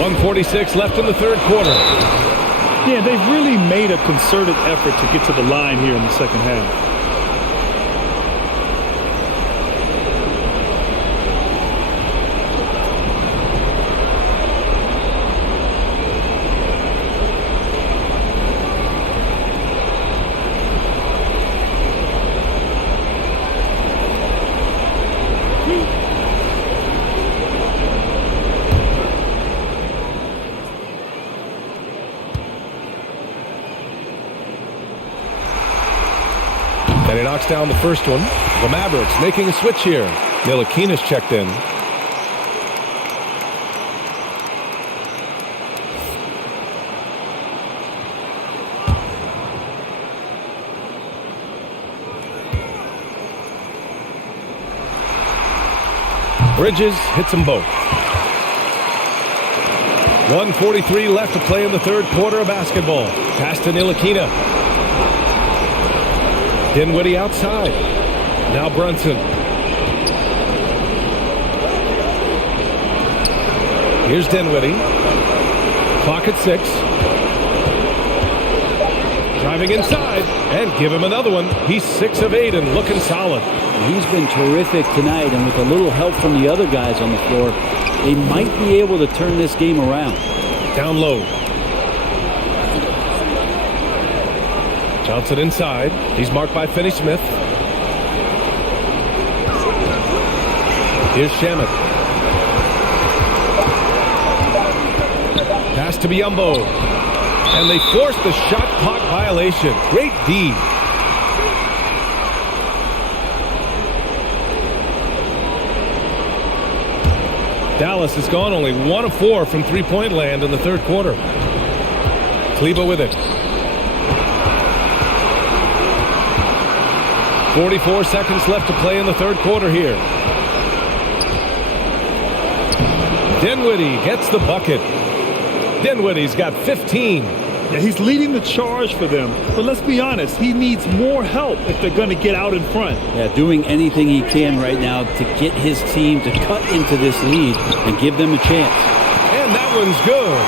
1:46 left in the third quarter. Yeah, they've really made a concerted effort to get to the line here in the second half. And he knocks down the first one. The Mavericks making a switch here. Ntilikina's checked in. Bridges hits them both. 1:43 left to play in the third quarter of basketball. Pass to Ntilikina. Dinwiddie outside. Now Brunson. Here's Dinwiddie. Clock at 6. Driving inside and give him another one. He's 6 of 8 and looking solid. He's been terrific tonight, and with a little help from the other guys on the floor, they might be able to turn this game around. Down low. Johnson inside. He's marked by Finney-Smith. Here's Shamet. Pass to Biyombo. And they force the shot clock violation. Great D. Dallas has gone only 1 of 4 from three-point land in the third quarter. Kleber with it. 44 seconds left to play in the third quarter here. Dinwiddie gets the bucket. Dinwiddie's got 15. Yeah, he's leading the charge for them. But let's be honest, he needs more help if they're going to get out in front. Yeah, doing anything he can right now to get his team to cut into this lead and give them a chance. And that one's good.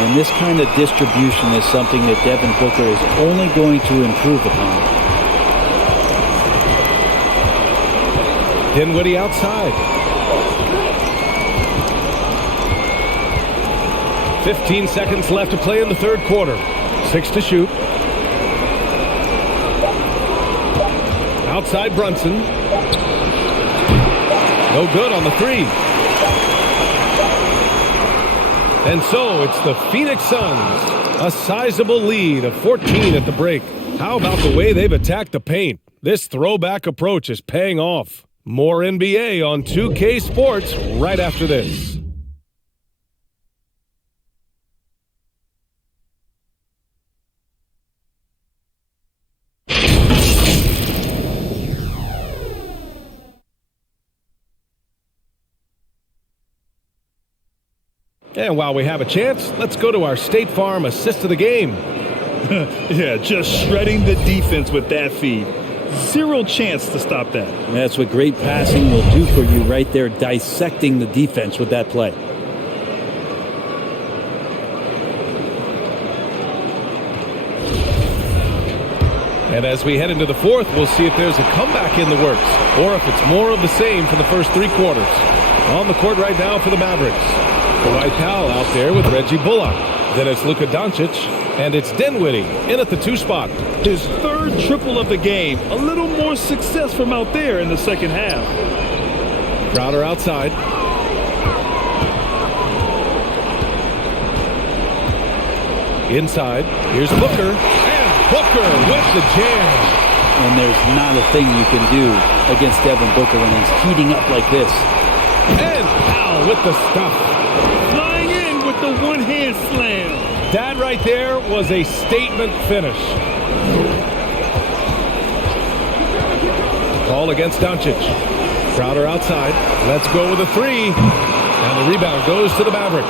And this kind of distribution is something that Devin Booker is only going to improve upon. Dinwiddie outside. 15 seconds left to play in the third quarter. 6 to shoot. Outside Brunson. No good on the 3. And so it's the Phoenix Suns. A sizable lead of 14 at the break. How about the way they've attacked the paint? This throwback approach is paying off. More NBA on 2K Sports right after this. And while we have a chance, let's go to our State Farm assist of the game. Yeah, just shredding the defense with that feed. Zero chance to stop that. That's what great passing will do for you right there, dissecting the defense with that play. And as we head into the fourth, we'll see if there's a comeback in the works or if it's more of the same for the first 3 quarters. On the court right now for the Mavericks. Dwight Powell out there with Reggie Bullock. Then it's Luka Doncic, and it's Dinwiddie in at the 2 spot. His third triple of the game. A little more success from out there in the second half. Crowder outside. Inside. Here's Booker. And Booker with the jam. And there's not a thing you can do against Devin Booker when he's heating up like this. And Powell with the stuff. Flying in with the one-hand slam. That right there was a statement finish. Call against Doncic. Crowder outside. Let's go with a 3. And the rebound goes to the Mavericks.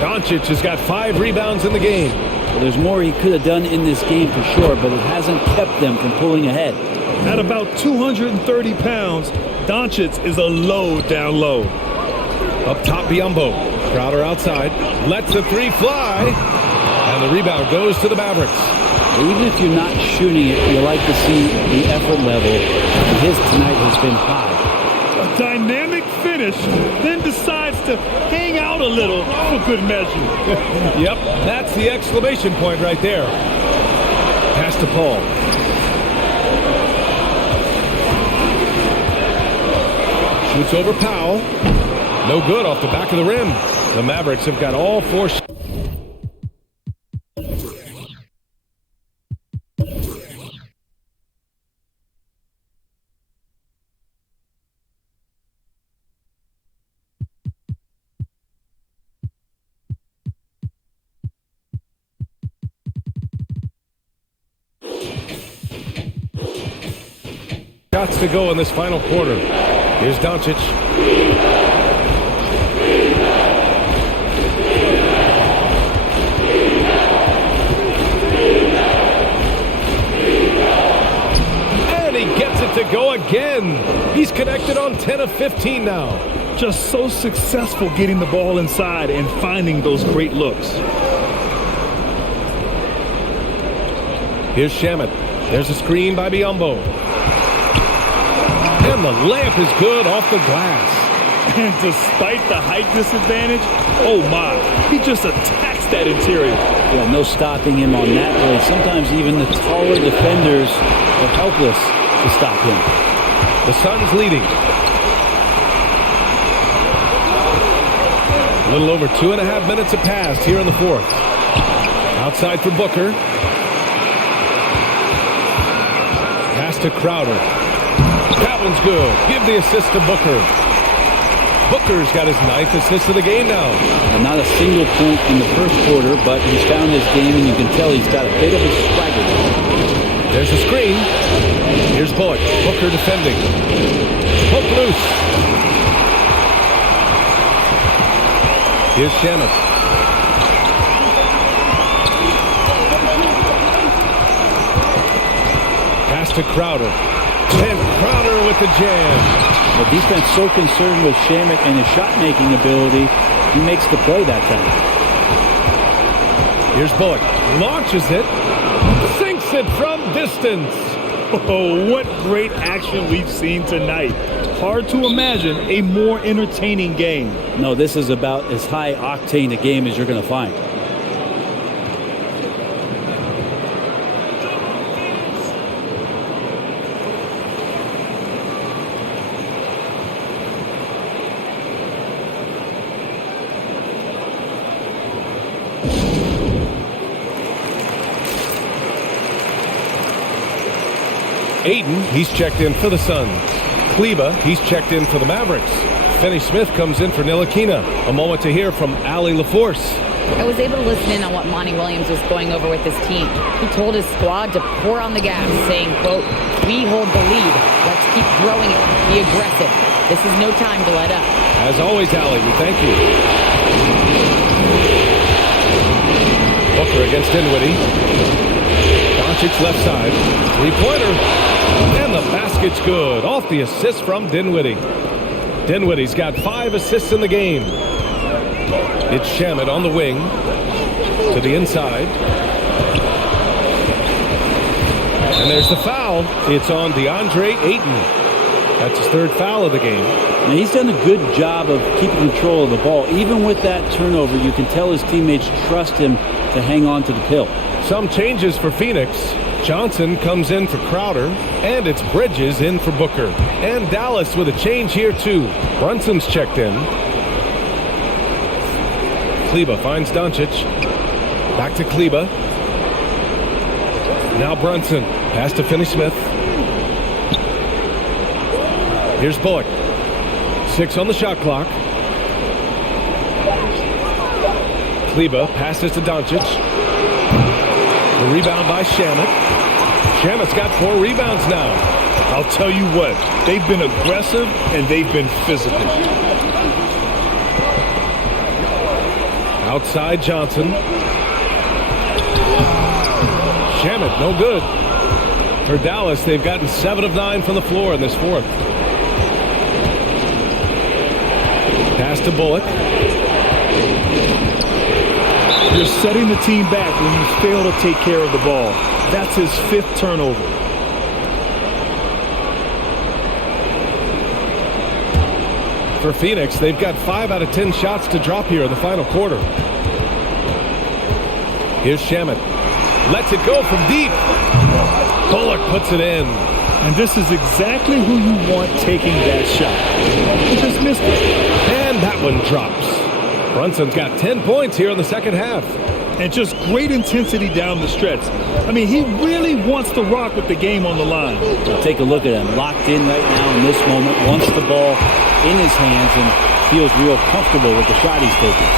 Doncic has got 5 rebounds in the game. Well, there's more he could have done in this game for sure, but it hasn't kept them from pulling ahead. At about 230 pounds, Doncic is a load down low. Up top, Biyombo. Crowder outside. Lets the 3 fly. And the rebound goes to the Mavericks. Even if you're not shooting it, you like to see the effort level. And his tonight has been high. A dynamic finish, then decides to hang out a little for good measure. Yep, that's the exclamation point right there. Pass to Paul. Shoots over Powell. No good off the back of the rim. The Mavericks have got all 4 shots. shots to go in this final quarter. Here's Doncic. And he gets it to go again. He's connected on 10 of 15 now. Just so successful getting the ball inside and finding those great looks. Here's Shamet. There's a screen by Biyombo. And the layup is good off the glass. And despite the height disadvantage, oh my, he just attacks that interior. Yeah, no stopping him on that play. Sometimes even the taller defenders are helpless to stop him. The Suns leading. A little over 2.5 minutes have passed here in the fourth. Outside for Booker. Pass to Crowder. That one's good. Give the assist to Booker. Booker's got his 9th assist of the game now. And not a single point in the first quarter, but he's found his game, and you can tell he's got a bit of a swagger. There's a screen. Here's Bullock. Booker defending. Hook loose. Here's Shamet. Pass to Crowder. And Crowder with the jam. The defense so concerned with Shamet and his shot-making ability, he makes the play that time. Here's Bullock. Launches it. Sinks it from distance. Oh, what great action we've seen tonight. Hard to imagine a more entertaining game. No, this is about as high-octane a game as you're going to find. Ayton, he's checked in for the Suns. Kleba, he's checked in for the Mavericks. Finney Smith comes in for Ntilikina. A moment to hear from Allie LaForce. I was able to listen in on what Monty Williams was going over with his team. He told his squad to pour on the gas, saying, quote, "We hold the lead. Let's keep growing it. Be aggressive. This is no time to let up." As always, Allie, we thank you. Booker against Dinwiddie. Doncic left side. Three-pointer. And the basket's good. Off the assist from Dinwiddie. Dinwiddie's got 5 assists in the game. It's Shamet on the wing. To the inside. And there's the foul. It's on DeAndre Ayton. That's his 3rd foul of the game. Now, he's done a good job of keeping control of the ball. Even with that turnover, you can tell his teammates trust him to hang on to the pill. Some changes for Phoenix. Johnson comes in for Crowder, and it's Bridges in for Booker. And Dallas with a change here, too. Brunson's checked in. Kleba finds Doncic. Back to Kleba. Now Brunson. Pass to Finney Smith. Here's Bullock. 6 on the shot clock. Kleba passes to Doncic. The rebound by Shamet. Shamet's got 4 rebounds now. I'll tell you what, they've been aggressive and they've been physical. Outside Johnson. Shamet, no good. For Dallas, they've gotten 7 of 9 from the floor in this fourth. Pass to Bullock. You're setting the team back when you fail to take care of the ball. That's his 5th turnover. For Phoenix, they've got 5 out of 10 shots to drop here in the final quarter. Here's Shamet. Lets it go from deep. Bullock puts it in. And this is exactly who you want taking that shot. He just missed it. And that one drops. Brunson's got 10 points here in the second half. And just great intensity down the stretch. I mean, he really wants to rock with the game on the line. Well, take a look at him. Locked in right now in this moment. Wants the ball in his hands and feels real comfortable with the shot he's taking.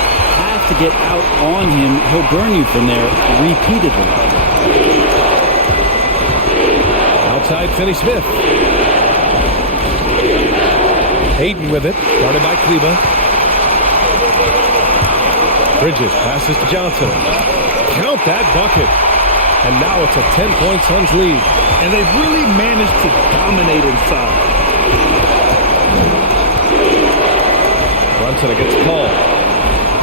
Have to get out on him. He'll burn you from there repeatedly. Outside Finney Smith. Hayden with it, guarded by Kleba. Bridges passes to Johnson. Count that bucket. And now it's a 10-point Suns lead. And they've really managed to dominate inside. Brunson against Paul.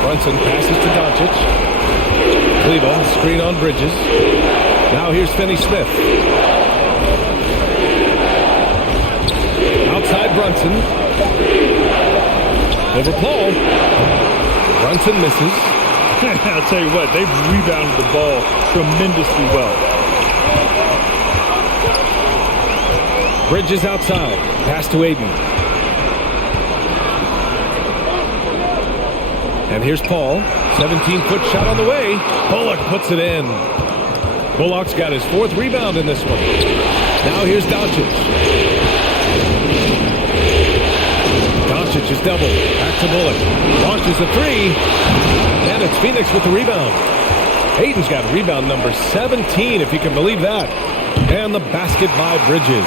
Brunson passes to Doncic. Kleba, screen on Bridges. Now here's Finney-Smith. Outside Brunson. Over Paul. Brunson misses. I'll tell you what, they've rebounded the ball tremendously well. Bridges outside. Pass to Aiden. And here's Paul. 17-foot shot on the way. Bullock puts it in. Bullock's got his 4th rebound in this one. Now here's Doncic. Doncic is doubled. Back to Bullock. Launches a 3. And it's Phoenix with the rebound. Hayden's got rebound number 17, if you can believe that. And the basket by Bridges.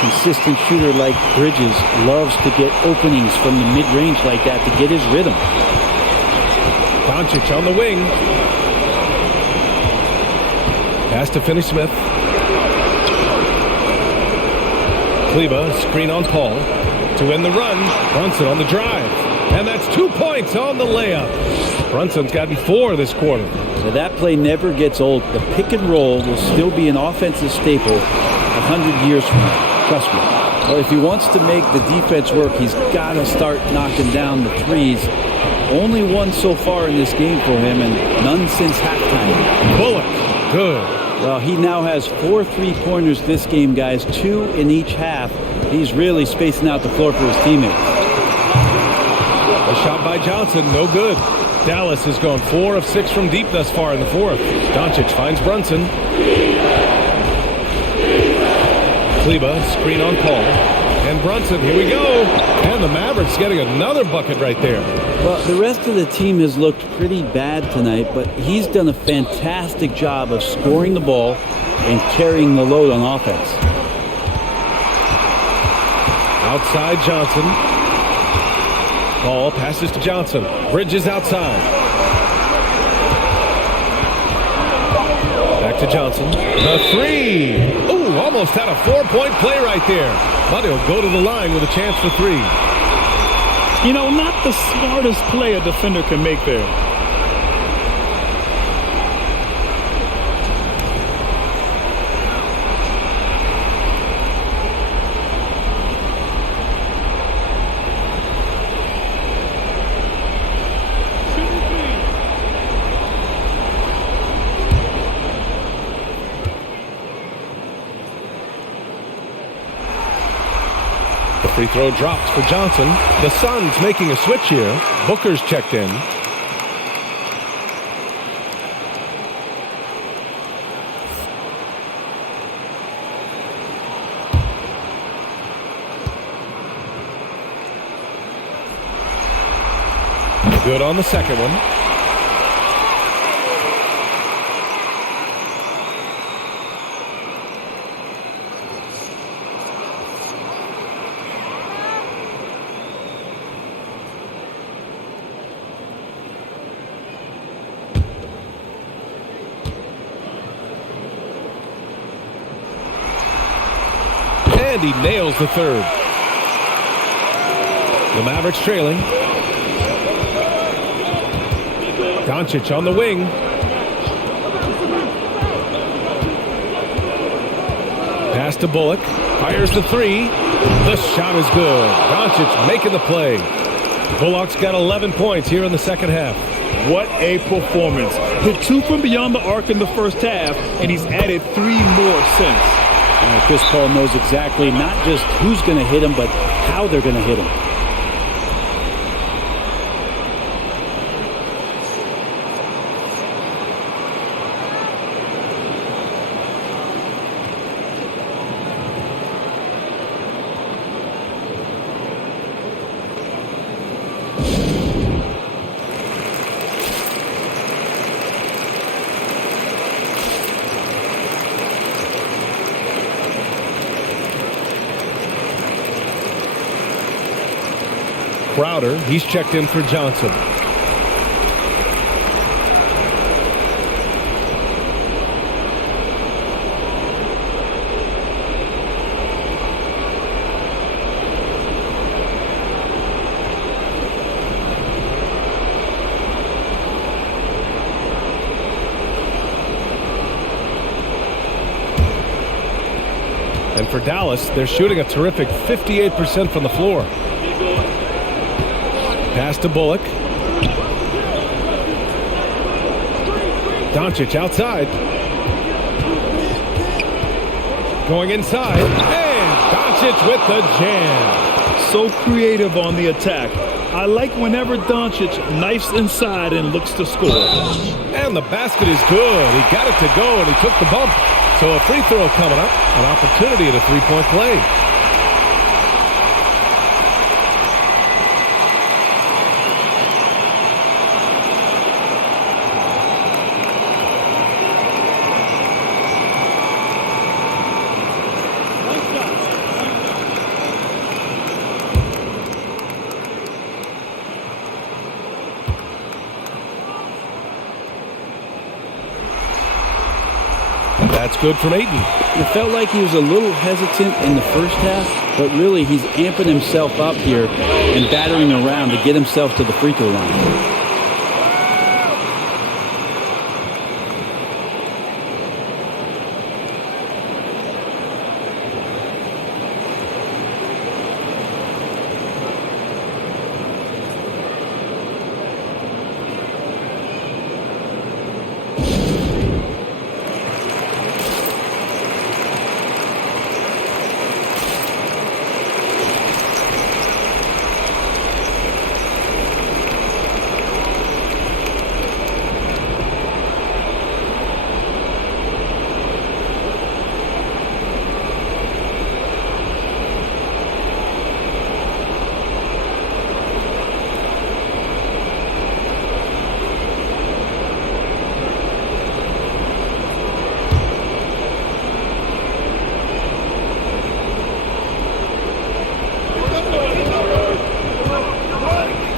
Consistent shooter like Bridges loves to get openings from the mid-range like that to get his rhythm. Doncic on the wing. Pass to Finney-Smith. Kleba, screen on Paul. To win the run, Brunson on the drive. And that's 2 points on the layup. Brunson's gotten 4 this quarter. So that play never gets old. The pick and roll will still be an offensive staple 100 years from now. Trust me. Well, if he wants to make the defense work, he's got to start knocking down the threes. Only one so far in this game for him, and none since halftime. Bullock, good. Well, he now has 4 3-pointers this game, guys. 2 in each half. He's really spacing out the floor for his teammates. A shot by Johnson, no good. Dallas has gone 4 of 6 from deep thus far in the 4th. Doncic finds Brunson. Kleba, screen on Paul. And Brunson, here we go. And the Mavericks getting another bucket right there. Well, the rest of the team has looked pretty bad tonight, but he's done a fantastic job of scoring the ball and carrying the load on offense. Outside Johnson. Paul passes to Johnson. Bridges outside. Back to Johnson. The 3. Ooh, almost had a 4-point play right there. But he'll go to the line with a chance for 3. You know, not the smartest play a defender can make there. Free throw dropped for Johnson. The Suns making a switch here. Booker's checked in. Good on the second one. And he nails the 3rd. The Mavericks trailing. Doncic on the wing. Pass to Bullock. Fires the 3. The shot is good. Doncic making the play. Bullock's got 11 points here in the second half. What a performance. Hit 2 from beyond the arc in the first half, and he's added 3 more since. Chris Paul knows exactly not just who's going to hit him, but how they're going to hit him. Crowder, he's checked in for Johnson. And for Dallas, they're shooting a terrific 58% from the floor. Pass to Bullock. Doncic outside. Going inside. And Doncic with the jam. So creative on the attack. I like whenever Doncic knifes inside and looks to score. And the basket is good. He got it to go, and he took the bump. So a free throw coming up, an opportunity at a three-point play. That's good from Ayton. It felt like he was a little hesitant in the first half, but really he's amping himself up here and battering around to get himself to the free throw line.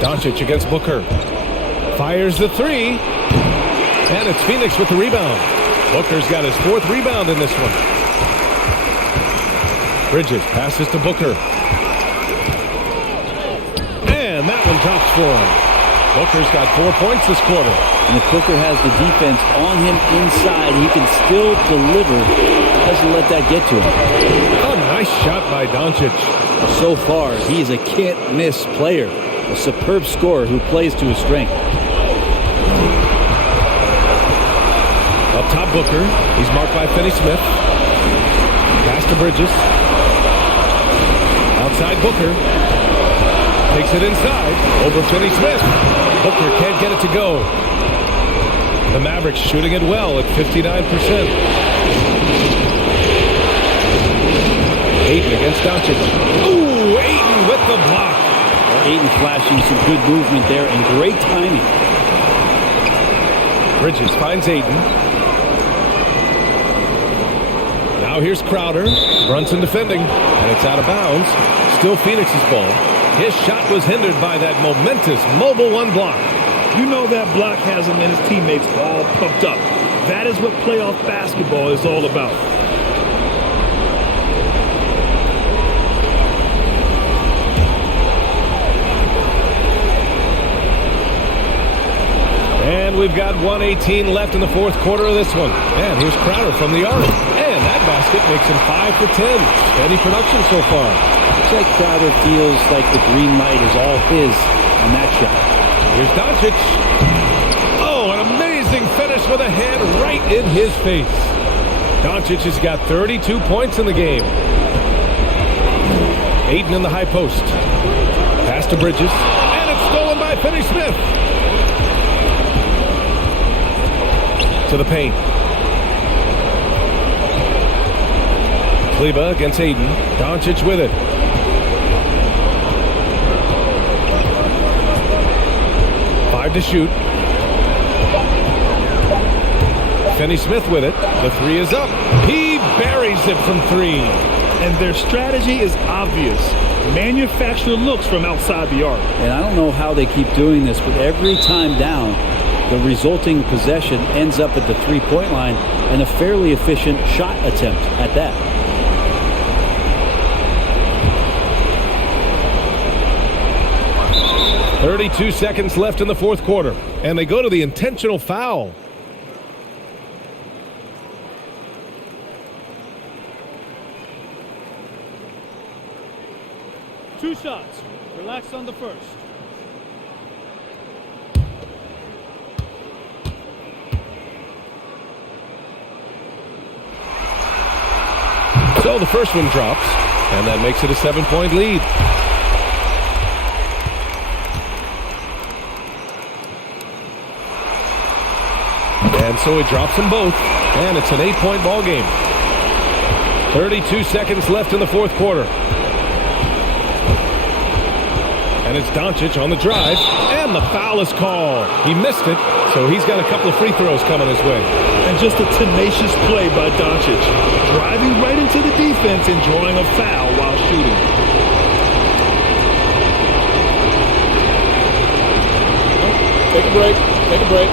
Doncic against Booker. Fires the three. And it's Phoenix with the rebound. Booker's got his fourth rebound in this one. Bridges passes to Booker. And that one drops for him. Booker's got 4 points this quarter. And if Booker has the defense on him inside, he can still deliver. Doesn't let that get to him. A nice shot by Doncic. So far, he is a can't-miss player. A superb scorer who plays to his strength. Up top, Booker. He's marked by Finney Smith. Pass to Bridges. Outside Booker. Takes it inside. Over Finney Smith. Booker can't get it to go. The Mavericks shooting it well at 59%. Ayton against Doncic. Ooh, Ayton with the block. Ayton flashing some good movement there and great timing. Bridges finds Ayton. Now here's Crowder. Brunson defending, and it's out of bounds. Still Phoenix's ball. His shot was hindered by that momentous mobile one block. You know that block has him and his teammates all pumped up. That is what playoff basketball is all about. And we've got 1:18 left in the fourth quarter of this one. And here's Crowder from the arc. And that basket makes him 5 for 10. Steady production so far. Looks like Crowder feels like the green light is all his on that shot. Here's Doncic. Oh, an amazing finish with a hand right in his face. Doncic has got 32 points in the game. Ayton in the high post. Pass to Bridges. And it's stolen by Finney Smith. To the paint. Kleba against Ayton. Doncic with it. Five to shoot. Finney Smith with it. The three is up. He buries it from three. And their strategy is obvious. Manufacture looks from outside the arc. And I don't know how they keep doing this, but every time down, the resulting possession ends up at the three-point line and a fairly efficient shot attempt at that. .32 seconds left in the fourth quarter, and they go to the intentional foul. Two shots. Relax on the first. So the first one drops, and that makes it a 7-point lead. And so he drops them both, and it's an 8-point ball game. 32 seconds left in the fourth quarter. And it's Doncic on the drive, and the foul is called. He missed it, so he's got a couple of free throws coming his way. And just a tenacious play by Doncic, driving right into the defense and drawing a foul while shooting. Take a break. Take a break.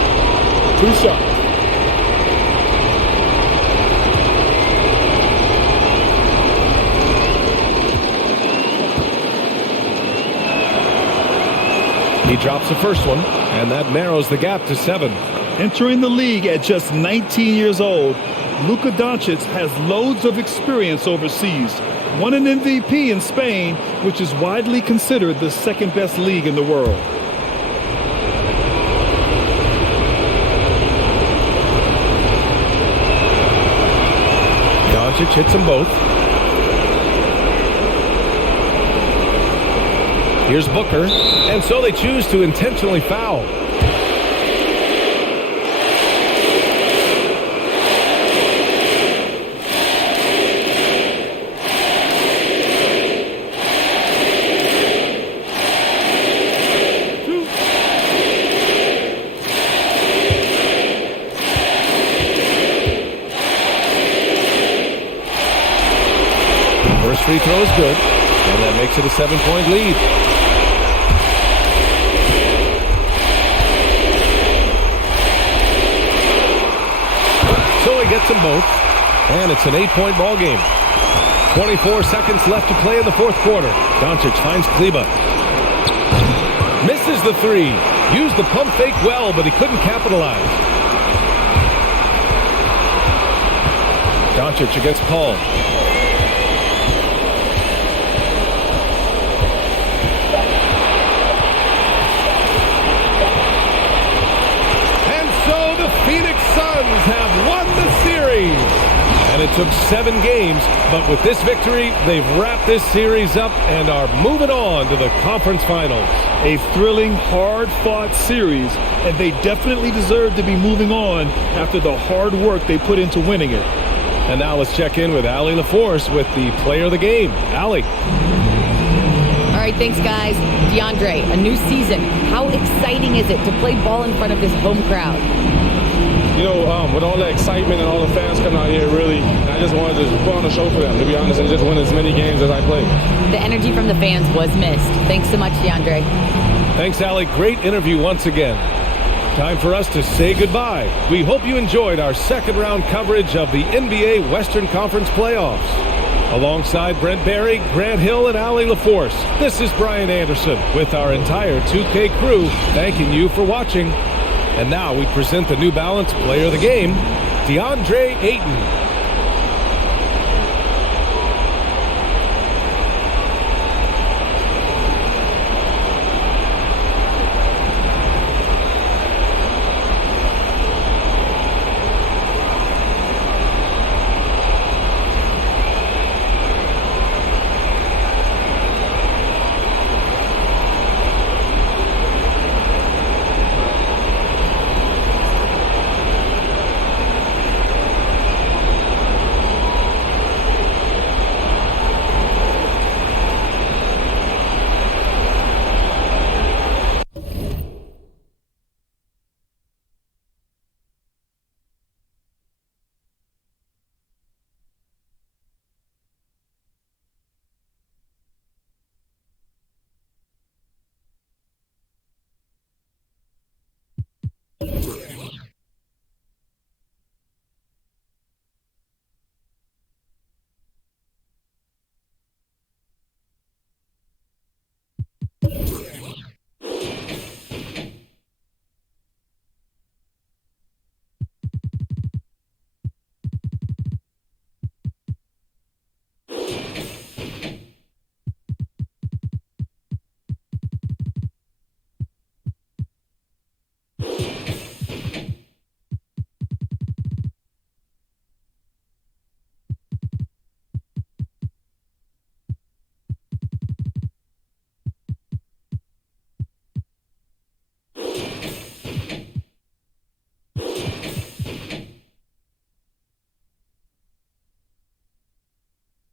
Two shots. He drops the first one, and that narrows the gap to 7. Entering the league at just 19 years old, Luka Doncic has loads of experience overseas. Won an MVP in Spain, which is widely considered the second best league in the world. Doncic hits them both. Here's Booker, and so they choose to intentionally foul. First free throw is good, and that makes it a 7-point lead. So he gets them both, and it's an 8-point ball game. 24 seconds left to play in the fourth quarter. Doncic finds Kleba. Misses the three. Used the pump fake well, but he couldn't capitalize. Doncic against Paul. Phoenix Suns have won the series. And it took 7 games, but with this victory, they've wrapped this series up and are moving on to the conference finals. A thrilling, hard-fought series, and they definitely deserve to be moving on after the hard work they put into winning it. And now let's check in with Allie LaForce with the player of the game. Allie. All right, thanks, guys. DeAndre, a new season. How exciting is it to play ball in front of this home crowd? You know, with all the excitement and all the fans coming out here, really, I just wanted to put on a show for them, to be honest, and just win as many games as I play. The energy from the fans was missed. Thanks so much, DeAndre. Thanks, Allie. Great interview once again. Time for us to say goodbye. We hope you enjoyed our second-round coverage of the NBA Western Conference playoffs. Alongside Brent Barry, Grant Hill, and Allie LaForce, this is Brian Anderson with our entire 2K crew thanking you for watching. And now we present the New Balance Player of the Game, DeAndre Ayton.